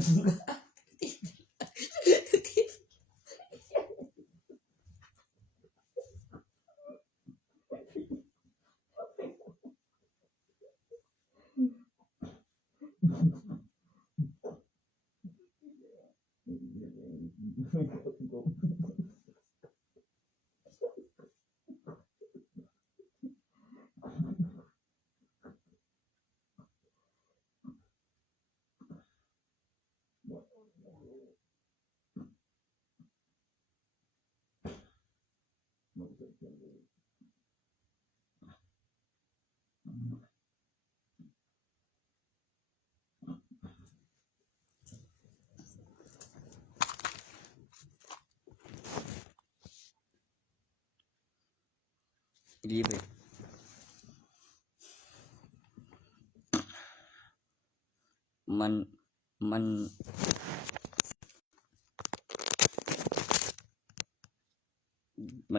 ดีเว้ยมันมั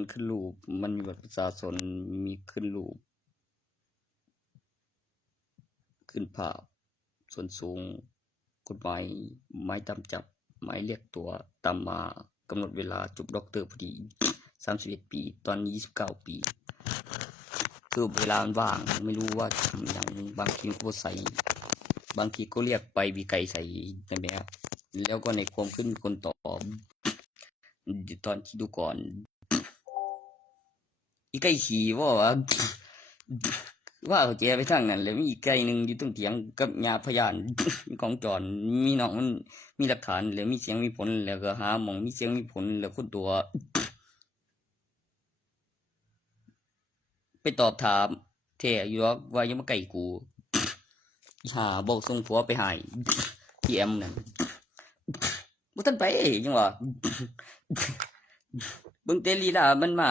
นขึ้นรูปมันมีบัตรประชาชนมีขึ้นรูปขึ้นภาพส่วนสูงกฎหมายหมายตามจับหมายเรียกตัวตามมากำหนดเวลาจบด็อกเตอร์พอดี31 ปีตอนนี้29 ปีคือเวลามันว่างไม่รู้ว่าทำอย่างบางทีก็ใส่บางทีก็เรียกไปวีไกใส่นั่นแหละแล้วก็ในความขึ้นคนตอบตอนที่ดูก่อนอีไก่ขี่ว่าเขาแจไปทางนั้นแล้วมีอีกไก่หนึ่งอยู่ตรงเถียงกับญาพยาน ของจอนมีน้องมันมีหลักฐานแล้วมีเสียงมีผลแล้วก็หาหมองมีเสียงมีผลแล้วคนตัว ไปตอบถามแท้อยู่ว่ายังมาไก่กูหาบอกส่งผัวไปหายที่แอมนั่นบ่ทันไปจังว่า เบิ่งเตลีลามันมา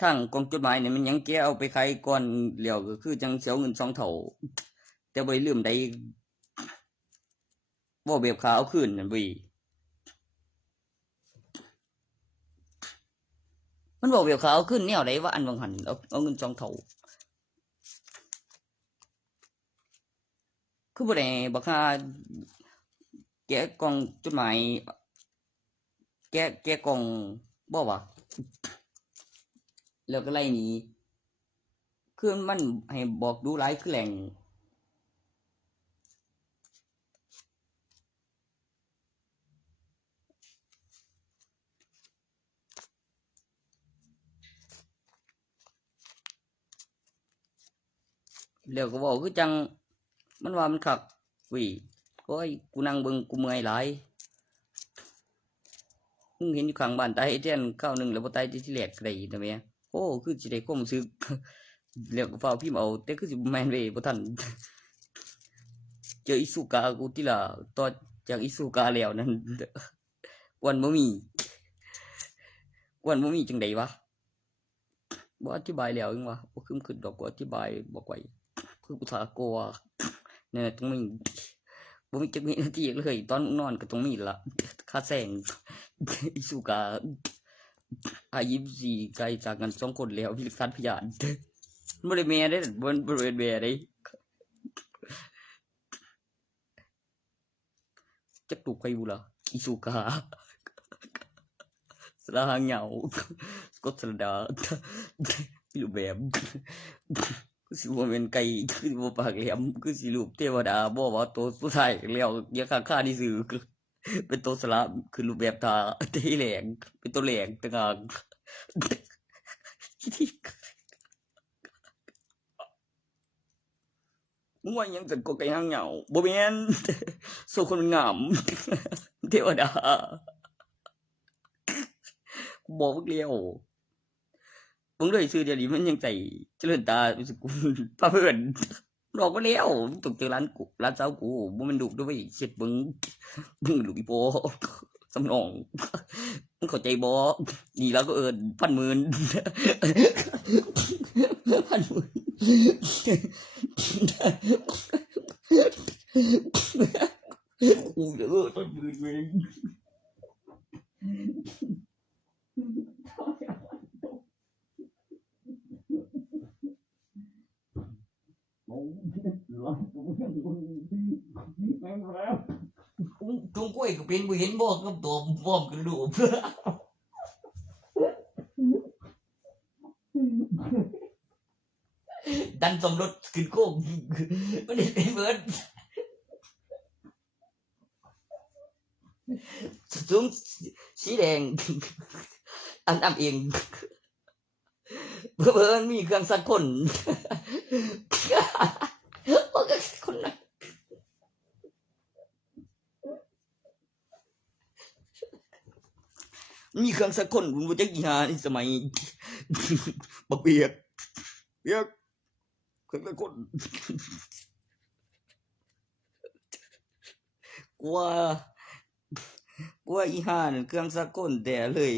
ทางกองจดหมายนี่มันยังแกเอาไปขายก่อนแล้วก็คือจังสิเอาเงิน2เท่าแต่บ่ได้ลืมใดบ่แบบขาเอาคืนนั่นเว้ยมันบอกแบบขาเอาคืนแนวใดว่าอันบางหันเอาเงิน2เท่าคือบ่ได้บักหาแกะกล่องจดหมายแกะกล่องบ่วะแล้วก็ไล่หนีคือมันให้บอกดูหลายคือแหล่งแล้วก็บอกคือจังมันว่ามันคักวิโอ้ยกูนั่งเบิ่งกูเมื่อยหลายมึงเห็นอยู่ข้างบ้านตายแท้นข้าวนึงแล้วบ่ตายที่แรกก็ได้แต่แม่โอ้คือสิได้ความรู้สึก แล้วก็ฟ้าวพิมพ์เอาแต่คือสิบ่แม่นเว้ยบ่ทัน เจออิสุกากูติล่ะต่อจากอิสุกาแล้วนั้น วันบ่มีจังได๋วะบ่อธิบายแล้วจังวะบ่ขึ้นดอกบ่อธิบายบอกไว้คือกูถาโกว่าเนี่ยตรงนี้บ่มีจักวินาทีเลยตอนมึงนอนก็ตรงนี้ล่ะค่าแสง อิสุกาอายุ24ไกลจากกัน2คนแล้วพิลึกษัตริย์พยาน บ่ได้แม่เด้บ่ได้แม่เด้จักตุกใครบุล่ะอิสุกา สระหางเหงา สกอตสระดา รูปแบบคือสิบ่แม่นไก่คือบ่ปากแหลมคือสิรูปเทวดาบ่ว่าตัวสุดท้ายแล้วอย่าค่าที่ซื่อเป็นตัวสระคือรูปแบบตาที่แหลงเป็นตัวแหลงต่างหาก มึงว่าหยังจังก็ไก่หางเหงาบ่แม่น โซคนงาม เทวดากูบอกมึงแล้วมึงเลยชื่อเดียวนี้มันยังใจเจริญตาสกุลพาเพิ่นบอกมาแล้วตกเจอร้านสาวกูบ่แม่นลูกด้วยเช็ดมึงลูกอีโปสำนองมึงเข้าใจบ่นี่แล้วก็เอิ้น1,000,000 1,000,000 กูเด้อต้นมือเว้ยจงกล้วยก็เป็นบ่เห็นบ่กับตัวพร้อมกันรูปดันสมรสขึ้นโค้งมันได้เบิดสูงสีแดงอันเองเพิ่นมีเครื่องสักคนบ่ก็คนนั้นมีเครื่องสักคนบ่จักอีหานี่สมัยบักเปียกเครื่องสักคนกว่าอีหานั่นเครื่องสักคนแต่เลย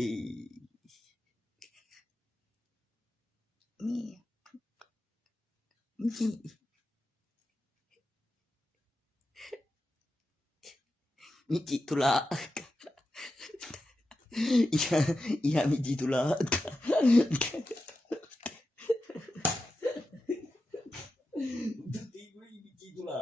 มีจิตุระอีหามีจิตุระตีกูมีจิตุระ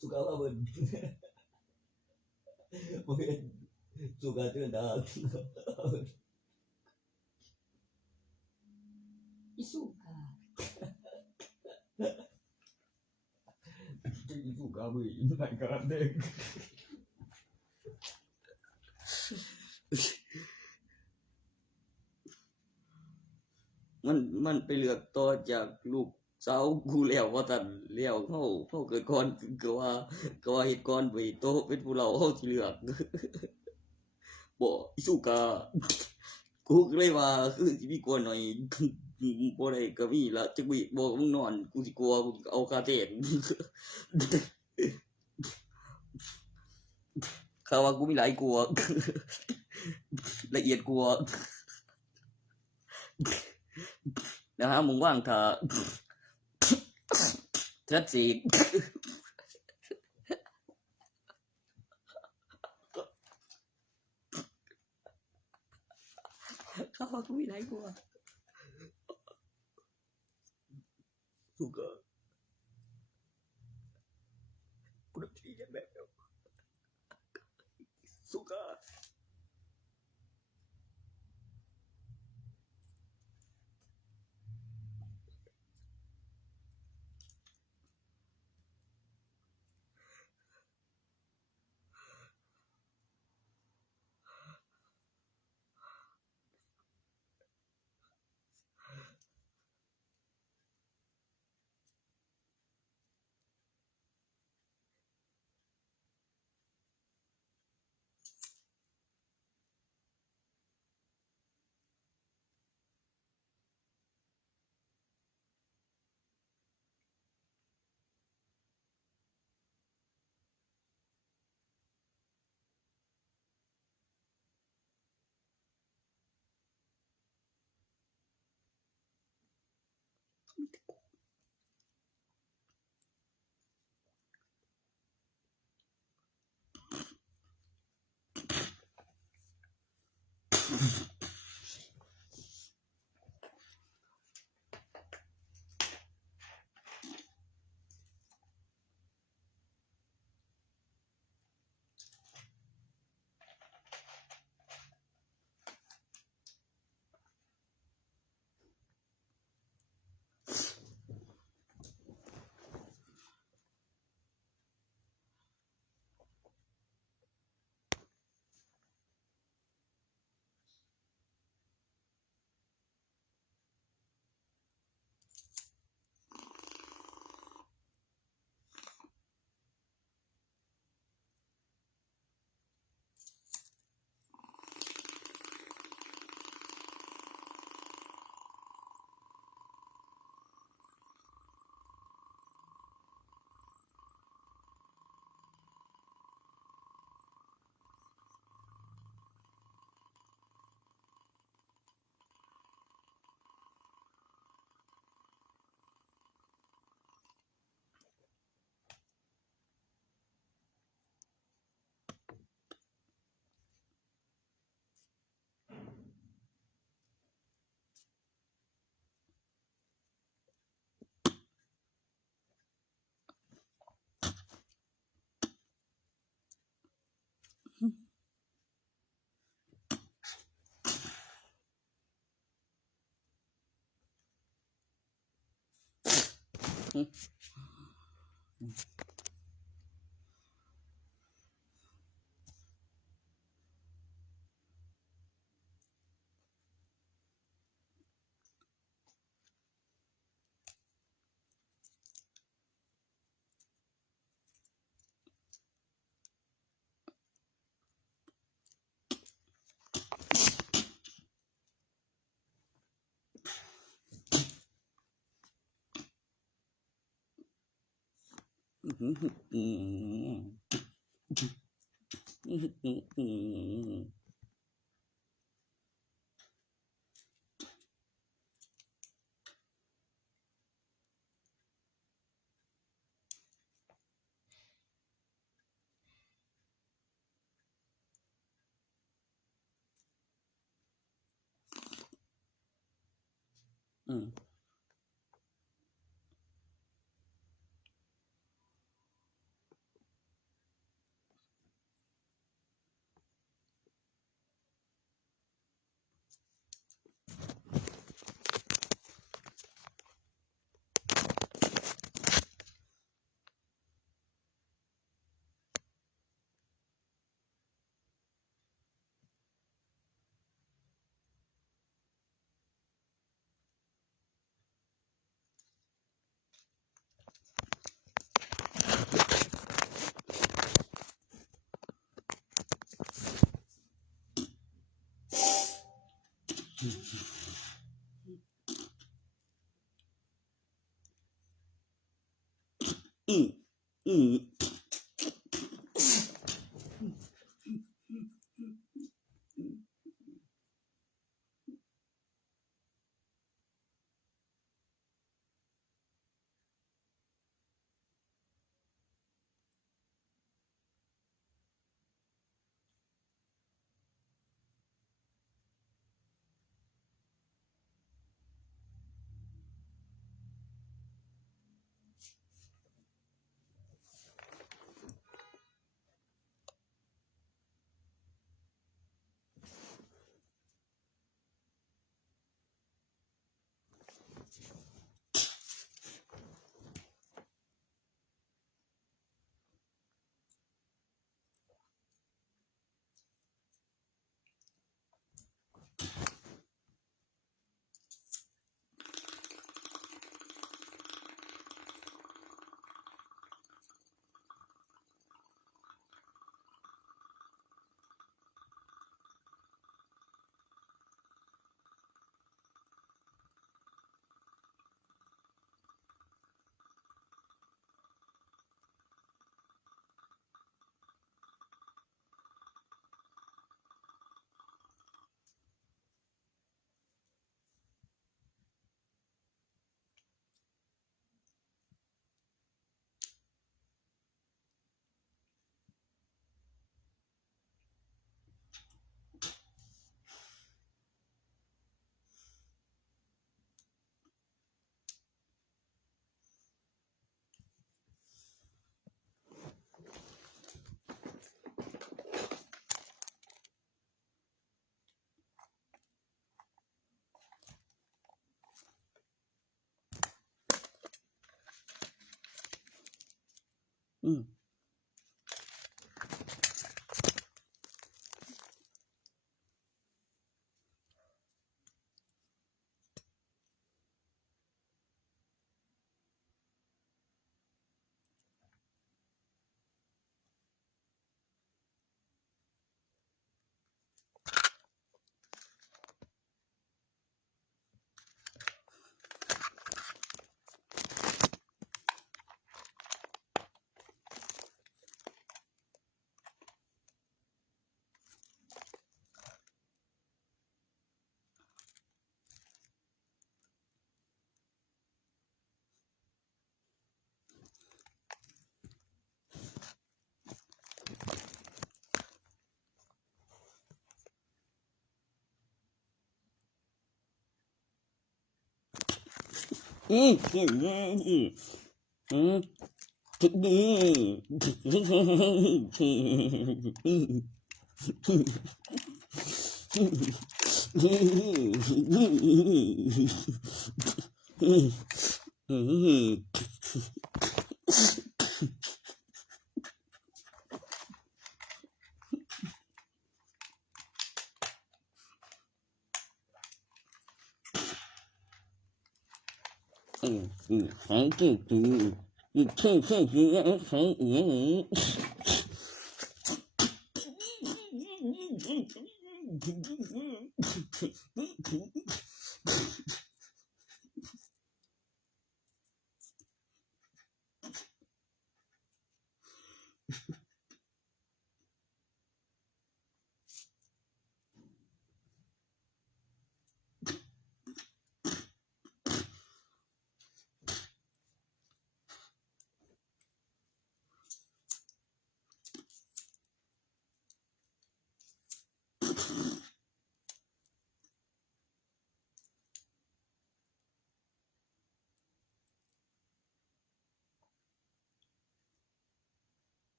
suka apa pun mungkin suka tu dah Isuka jadi suka apa nak kataมันไปเลือกต่อจากลูกสาวกูแล้วว่าซั่นแล้วเฮาเกิดก่อนก็ว่าเฮ็ดก่อนไปโตเป็นผู้เราเฮาสิเลือกบ่อิสุกากูก็เลยว่าคือสิมีกลัวหน่อยบ่ได้ก็มีละจักวิบ่มึงนอนกูสิกลัวกูเอาคาเทนเขาว่ากูมีหลายกลัวละเอียดกลัวนะฮะมึงว่างถ้าจัดสิเขาว่ากูมีหลายกลัวสุกะกูต้องชี้กันแบบสุกะ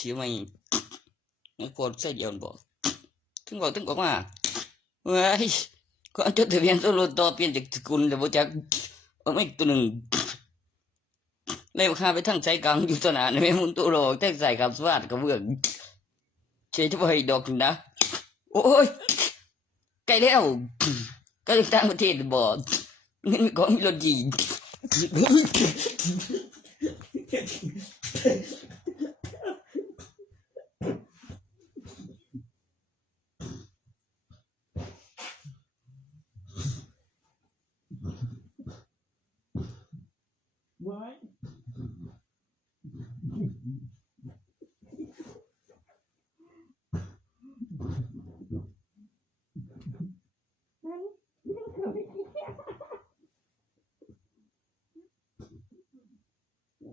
สิไม่กดใส่เดียวบ่ถึงออกมาเฮ้ยก็จดทะเบียนสมรสต่อเปลี่ยนจากสกุลแล้วบ่จักเอามาอีกตัวหนึงแล้วข้าไปทางสายกลางอยู่ตอนนั้นแม่มุนตัวรอแต่สายกับสวัสดิ์กับเบื้องเฉยจะบ่ให้ดอกนะโอ้ยใกล้แล้วก็ต่างประเทศบ่เงินก็มีรถดี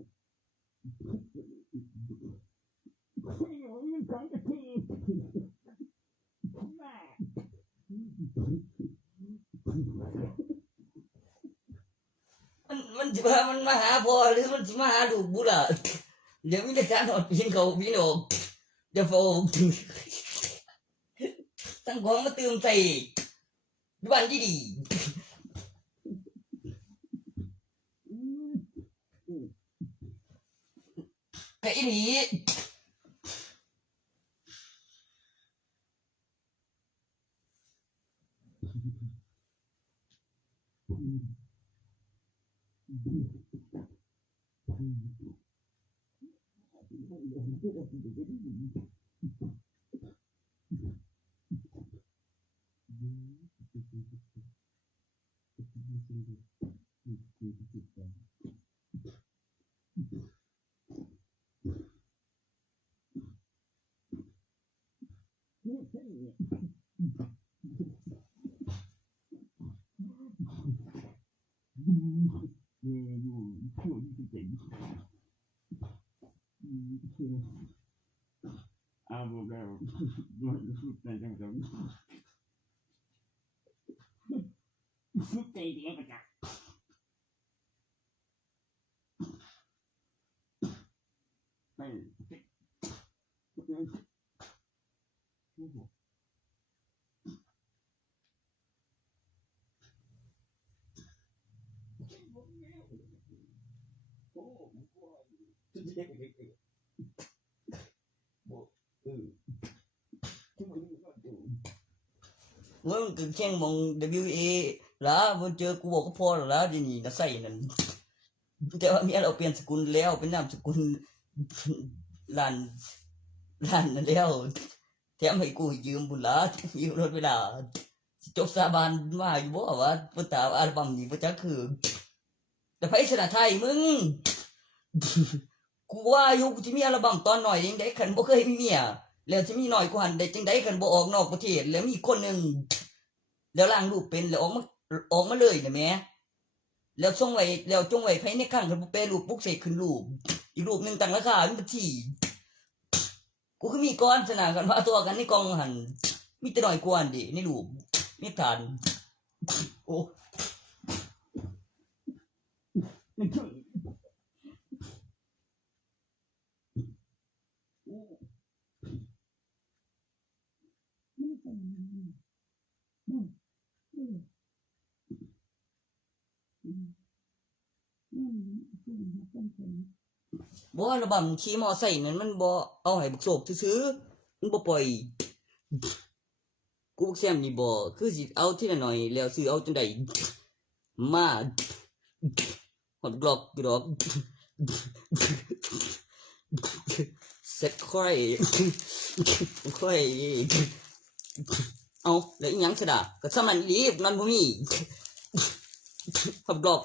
เ มันสิว่ามันมาหาพ่อหรือมันสิมาหาลูกบุล่ะเดี๋ยวมีแต่การหอดปีนเขาปีนออกเดี๋ยวโฟตั้งของมาเติมใส่บ้านดีๆไอ้หลีว่ามันคือแข่งมอง WA ล่ะมันเจอกูบอกก็พอแล้วล่ะทีนี้นะใส่นั่นแต่ว่าเมียเราเปลี่ยนสกุลแล้วเป็นนามสกุลล้านนั่นแล้วแถมให้กูยืมบุญล่ะยืมรถเวลาจบสาบานมาอยู่บ่ว่าบ่ตาอัลบั้มนี้บ่จักคือแต่ไผชนะไทยมึงกูว่าอยู่กูสิมีอัลบั้มตอนน้อยจังได๋คันบ่เคยมีเมียแล้วสิมีน้อยกว่าหันได้จังได๋คันบ่ออกนอกประเทศแล้วมีคนนึงแล้วล้างรูปเป็นแล้วออกมาเลยน่ะแหมแล้วส่งไว้แล้วจงไว้ภายในครั้งคันบ่แปรรูปปลุกเสกขึ้นรูปอีกรูปนึงตั้งราคาเป็นบัญชีกูคือมีก่อนซะนะกันว่าตัวกันในกล่องหั่นมีแต่น้อยกว่าหั่นดิในรูปมีฐานโอ้บ่อัลบั้มขี่มอไซค์นั่นมันบ่เอาให้บักโศกซื่อๆมันบ่ปล่อยกูบ่แซ่มนี่บ่คือสิเอาทีละหน่อยแล้วซื้อเอาจังได๋มาฮอดกรอกอยู่ดอกสักค่อยเอาแล้วอีหยังซะดะก็ซ้ำนั้นอีหลีนั่นบ่มีฮอดกรอก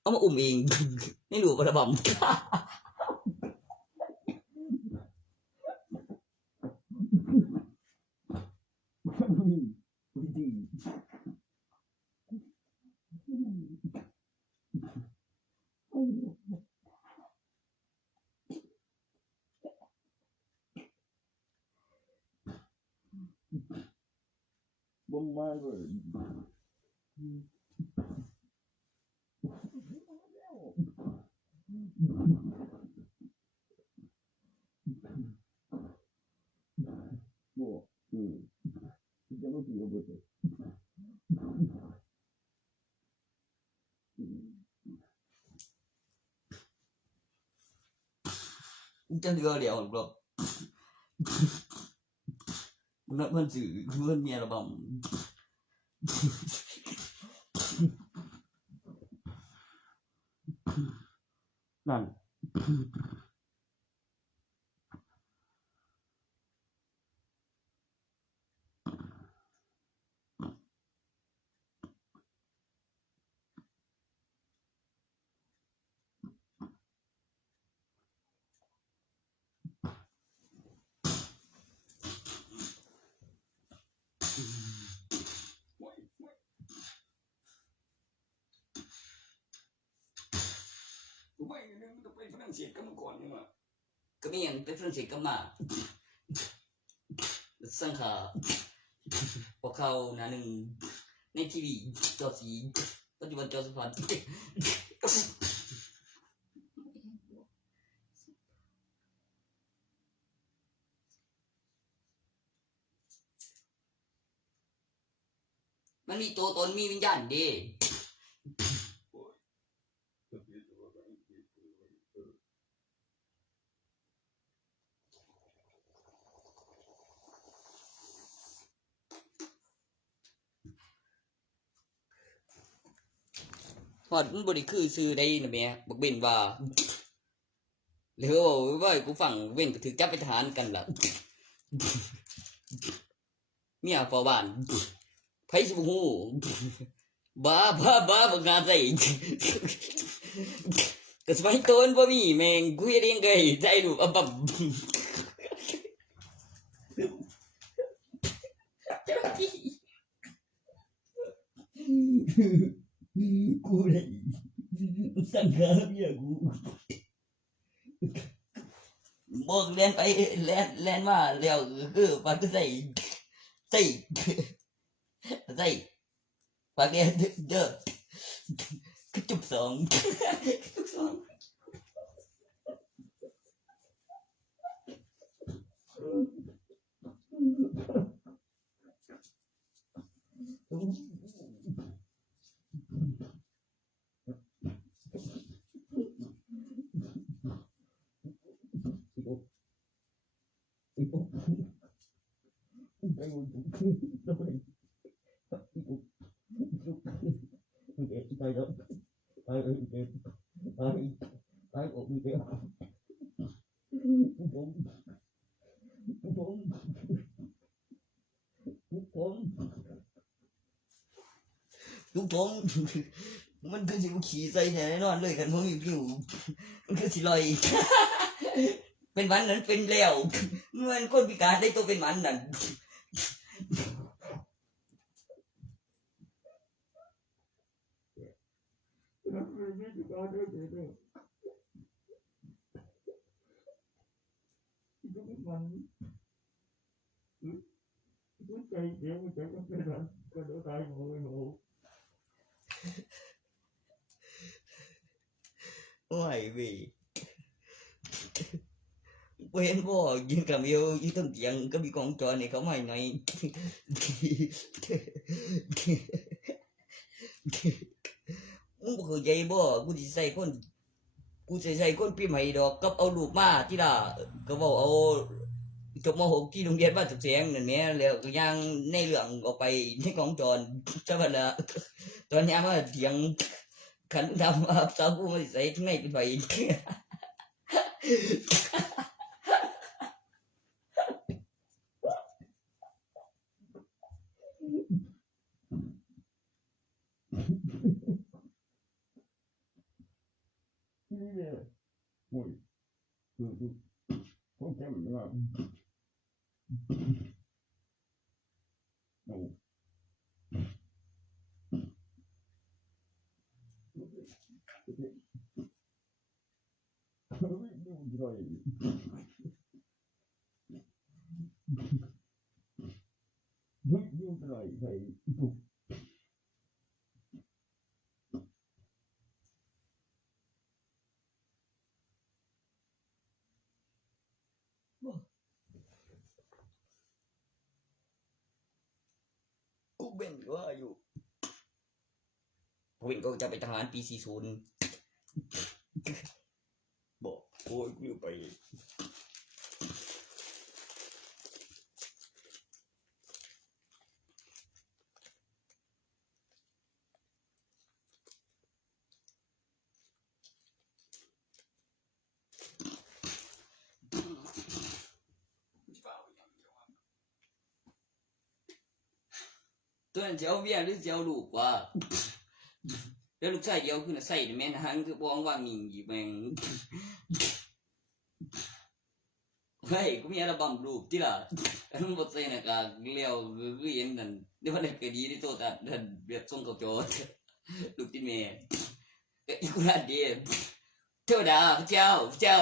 เอามาอุ้มเองนี่ดูประบำบ่มาเลยจะบ่สิเอาบ่จะเหลือเดียวบ่มันสิมันมีอัลบั้มนั่นไม่นึงต้องไปฝรั่งเศสกันก่อนนี่ว่าก็มีหยังไปฝรั่งเศสกันมาสังขาพวกเขาหน้านึงในทีวีจอสี ปัจจุบันจอสุพรรณ มันมีตัวตนมีวิญญาณเดิฮอดมันบ่ได้คือซื่อใดนะแม่บักเบนว่าหรือว่ากูฟังเว้นก็ถูกจับไปทหารกันล่ะเมียเฝ้าบ้านไผสิบ่ฮู้บ้าบักงานใส่ก็สมัยโตนบ่มีแม่งกูเฮ็ดเองก็ให้ใจลูกบับกูได้สังหารเมียกูบอกเล่นไปเล่นมาแล้วคือปากก็ใส่ปากแกเด้อกระจุกสองลูกผมมันคือสิขี่ใส่แท้แน่นอนเลยกันผมมีผิวมันคือสิลอยเป็นวันนั้นเป็นแล้วเงินคนพิการได้ตัวเป็นวันนั้นโอ้ยเว้ยเห็นบ่ยืนกับเอวอยู่ตรงเตียงก็มีกองจรเนี่ยเขาไม่หน่อยมึงบ่เข้าใจบ่กูสิใส่คนปีใหม่ดอกกับเอาลูกมาที่ล่ะก็บอกเอาจบม.6ที่โรงเรียนบ้านสุขแสงนั่นแหละแล้วก็ย่างในเรื่องออกไปในกองจรใช่ป่ะล่ะตอนนี้มาเถียงขันทำสาวกูมาใส่ทั้งในเป็นไฟกูเป็นว่าอยู่ผมเป็นก็จะเป็นทหารปี40บอกโอ้ยกูไปตัวนั้นจะเอาเบี้ยหรือจะเอาลูกวะแล้วลูกชายเดียวคือน่ะใส่แม่นหางคือบ้องว่ามีอยู่แม่งเฮ้ยกูมีอัลบั้มรูปที่ล่ะอันนั้นบ่ใส่หน้ากากเลี้ยวคือเห็นนั่นเดี๋ยวมันได้ก็ดีที่โตตัดนั่นแบบส่งเขาโจทย์ลูกที่แม่อีกูน่าดีเทวดาพระเจ้า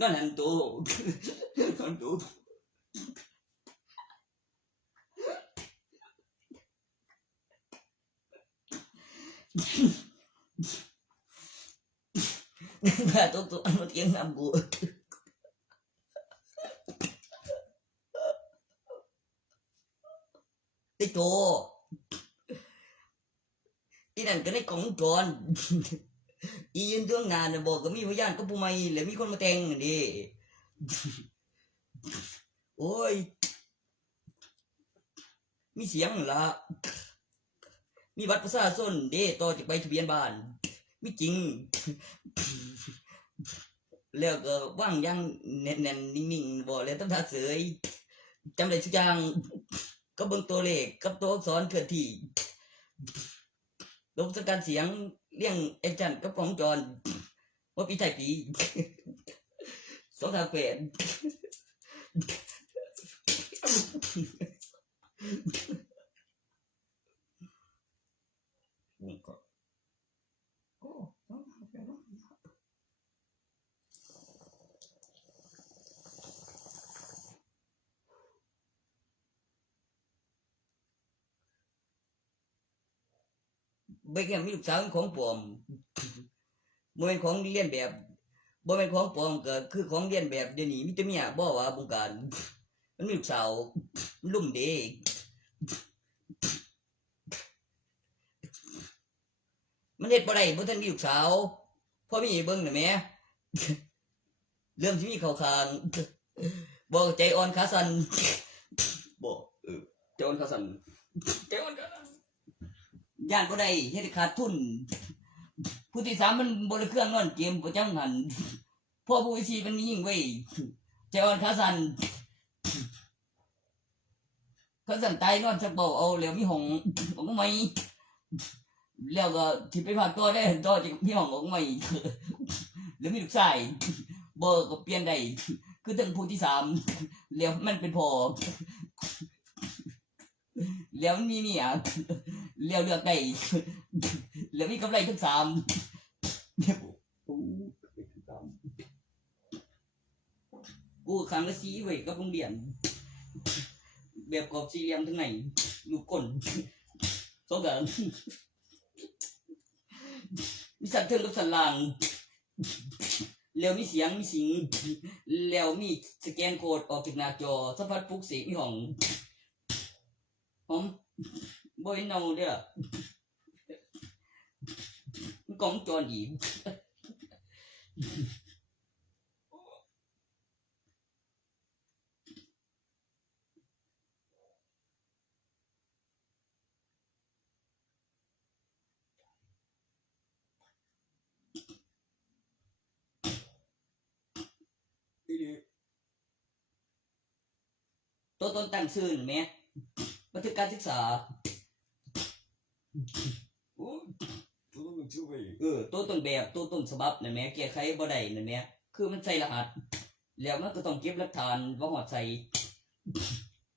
นั่นหันโตนั่นโต Bà tôi ăn một tiếng làm của cái chỗอีนั่นก็ได้กล่องวงจรอียืนเรื่องงานน่ะบอกก็มีพยานก็ผู้ไม่แล้วมีคนมาแต่งนั่นดิโอ้ยมีเสียงละมีบัตรประชาชนเด้ต่อจากใบทะเบียนบ้านมีจริงแล้วก็ว่างยังแน่นๆนิ่งๆบอกแล้วต้องทักเสยจำได้ทุกอย่างก็เบิ่งตัวเลขกับตัวอักษรเคลื่อนที่ลงสัญญาณเสียงเรียงแอคชั่นกับกล้องวงจรว่าปีไทยปี238นี่ก็โอ้ต้องหาไปแล้วใบแก้มมีลูกสาวเป็นของปลอมบ่เป็นของเลียนแบบบ่เป็นของปลอมก็คือของเลียนแบบเดี๋ยวนี้มีแต่เมียบ่ว่าบงการมันมีลูกสาวมันลุ่มเด้มันเฮ็ดบ่ได้บ่ทันมีลูกสาวพ่อมีให้เบิ่งน่ะแหมเรื่องที่มีเข้าข้างบ่ใจอ่อนขาสั่นบ่ใจอ่อนขาสั่นใจอ่อนขาสั่นย่านบ่ได้เฮ็ดให้ขาดทุนผู้ที่สามมันบ่ได้เครื่องนอนเกมประจำหันพ่อผู้ที่สี่มันมียิ่งไว้ใจอ่อนขาสั่นขาสั่นตายนอนสักเบาเอาแล้วมีห้องของใหม่แล้วก็ที่ไปพักต่อได้ต่อจากมีห้องของใหม่แล้วมีลูกชายบ่ก็เปลี่ยนได้คือถึงผู้ที่สามแล้วมันเป็นพ่อแล้วมันมีเมียแล้วเลือกได้แล้วมีกำไรทั้งสามกูครั้งละสีไว้กับโรงเรียนแบบกรอบสี่เหลี่ยมทั้งไหนลูกก้นสองกันมีสันเทิงกับสันหลังแล้วมีเสียงมีสิงแล้วมีสแกนโคดออกจากหน้าจอสัมผัสปลุกเสกมีห้องบ่เห็นเนาเด้อกล่องวงจรอีกตัวตนตั้งซื่อแหมบันทึกการศึกษาตัวต้นแบบตัวต้นฉบับนั่นแหมแก้ไขบ่ได้นั่นแหมคือมันใส่รหัสแล้วมันก็ต้องเก็บหลักฐานว่าหอดใส่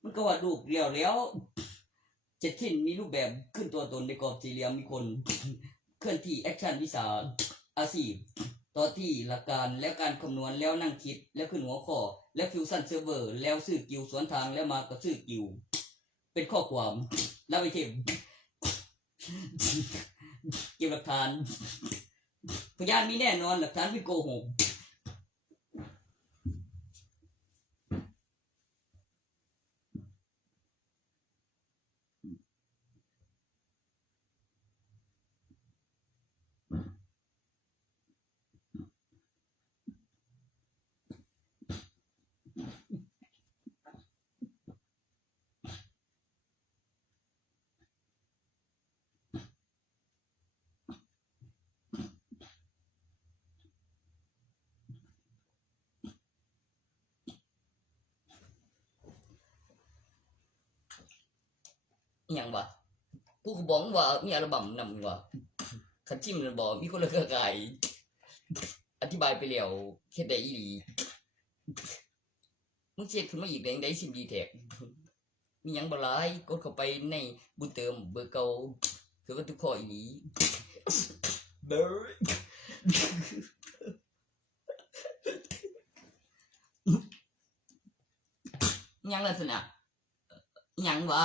มันก็วาดรูปแล้วเจ็ดชิ้นมีรูปแบบขึ้นตัวตนในกรอบสี่เหลี่ยมมีคนเคลื่อนที่แอคชั่นวิสาอาชีพต่อที่หลักการแล้วการคำนวณแล้วนั่งคิดแล้วขึ้นหัวข้อแล้วฟิวชั่นเซิร์ฟเวอร์แล้วซื้อกิวสวนทางแล้วมากับซื้อกิวเป็นข้อความแล้วไอเทมเก็บหลักฐานพยานมีแน่นอนหลักฐานไม่โกหกอย่างวะกูก็บอกว่ามีอัลบั้มนำว่าขันจิ้มมันบอกมีคนละเครือข่ายอธิบายไปแล้วแค่ได้อีหลีมึงเช็คขึ้นมาอีกแดงได้ซิมดีแท็กมีหยังบ่หลายกดเข้าไปในบุญเติมเบอร์เก่าคือว่าทุกข้ออีหลีเบอร์หยังลักษณะหยังวะ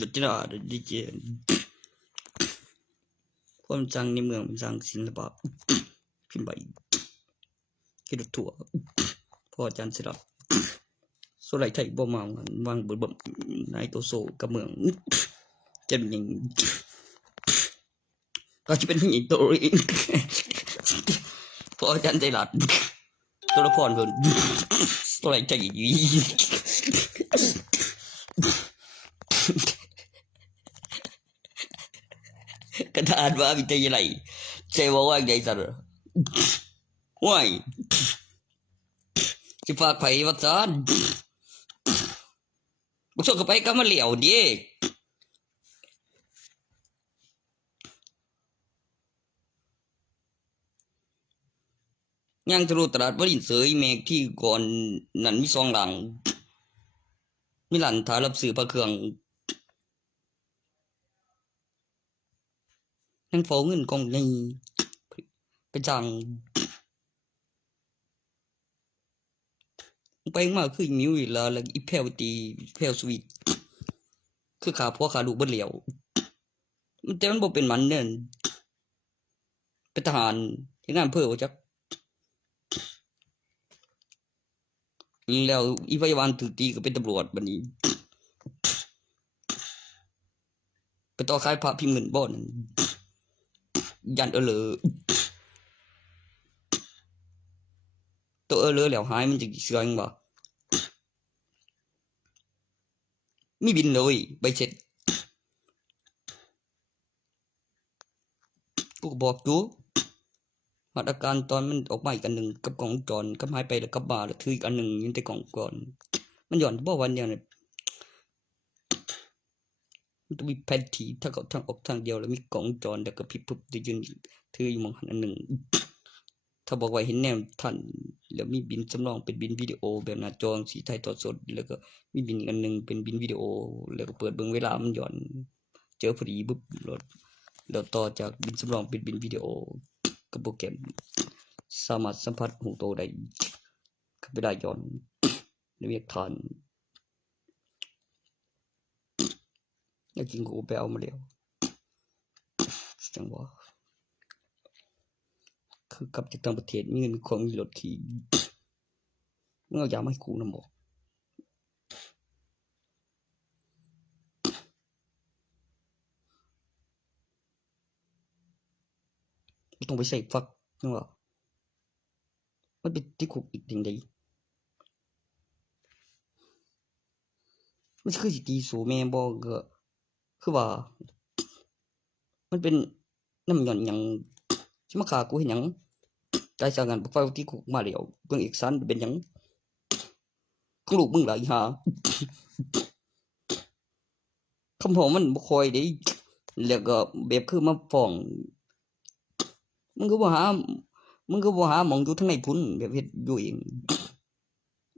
รจนาดีเจความจังในเมืองเป็นจังศิลปะพิมพ์ใบคิดถั่วพ่ออาจารย์ศิลป์โซไลไทยบ่มาวางบนในตัวโซกับเมืองจะเป็นอย่างก็จะเป็นอย่างตัวเองพ่ออาจารย์ศิลป์ตัวละครเพิ่นโซไลไทยกระดานว่าวิทยาลัยใช่ว่าไงสัตว์ห่วยสิฝากไผวัดซานบุกส่งเข้าไปก็มาเหลียวดิยังทะลุตลาดวลินเสยเมฆที่ก่อนนั้นมี2หลังมีหลันทารับซื้อพระเครื่องนั่งเฝ้าเงินกองนี้ไปจังไปมาคือมิวอีกแล้วอีแพลวตีแพลวสวีทคือขาพ่อขาลูกเบิดเหลียวแต่มันบ่เป็นมันเด้อเป็นทหารที่งานอำเภอว่าจักแล้วอีพยาบาลถูกตีก็เป็นตำรวจบัดนี้ไปต่อขายพระพิมพ์เงินบ่นั่นยันเลอตัวเลอแล้วหายมันจะเสือจังบ่มีบินเลยใบเสร็จกูก็บอกอยู่มาตรการตอนมันออกมาอีกอันหนึ่งกับกล่องจรกับหายไปแล้วกลับมาแล้วถืออีกอันหนึ่งยังแต่กล่องก่อนมันย้อนบ่วันเดียวเนี่ยมันต้องมีแพนทีถ้าเขาทางออกทางเดียวแล้วมีกล่องจรแล้วก็พิบจะยืนถืออยู่มองหันอันหนึ่งถ้าบอกว่าเห็นแนวท่านแล้วมีบินจำลองเป็นบินวิดีโอแบบหน้าจอสีไทยต่อสดแล้วก็มีบินอันหนึ่งเป็นบินวิดีโอแล้วก็เปิดเบิ่งเวลามันย้อนเจอพอดีปุ๊บแล้วต่อจากบินจำลองเป็นบินวิดีโอกับโปรแกรมสามารถสัมผัสหูโตได้กับเวลาย้อนในเวียกทานแล้วจริงกูไปเอามาแล้วจังหวะคือกลับจากต่างประเทศมีเงินมีของมีรถขี่มึงเอายามาให้กูนำบอกต้องไปใส่ฟักจังหวะมันเป็นที่คุกอีกจริงใดมันคือสิตีสูแม่บอกก็คือว่ามันเป็นน้ำหย่อนหยังสิมาฆ่ากูเห็นหยังใจสร้างงานไฟที่คุกมาแล้วเบิ่งเอกสารเป็นหยังของลูกมึงหลายหาคำพอมันบ่ค่อยได้แล้วก็แบบคือมาฟ้องมึงก็บ่หาหมองอยู่ทางในพุ่นแบบเฮ็ดอยู่เอง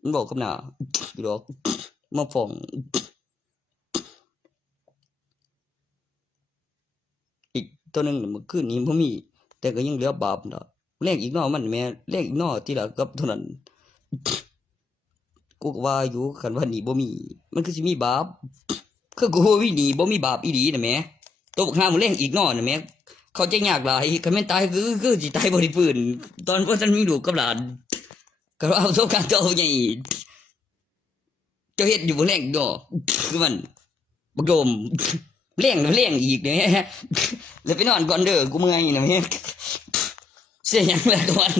มันบอกกับหน้าอยู่ดอกมาฟ้องอีกตัวหนึงเมื่อคืนนี้บ่มีแต่ก็ยังเหลือบาปเนาะแลกอีกเนาะมันแม่แลกอีกเนาะที่ละกับเท่านั้นกูก็ว่าอยู่คันว่านี่บ่มีมันคือสิมีบาปคือกูว่าวินี่บ่มีบาปอีหลีน่ะแม่ตัวบักหามึงแลกอีกเนาะน่ะแม่เขาใจยากหลายคันแม่นตายคือสิตายบ่ได้ฟื้นตอนบ่ทันมีลูกกับหลานก็เอาประสบการณ์เจ้าใหญ่เจ้าเฮ็ดอยู่บ่แลกเนาะคือมันบักโดมแรงอีกแหมแล้วไปนอนก่อนเด้อกูเมื่อยน่ะแม่เสียหยังแล้วก่อน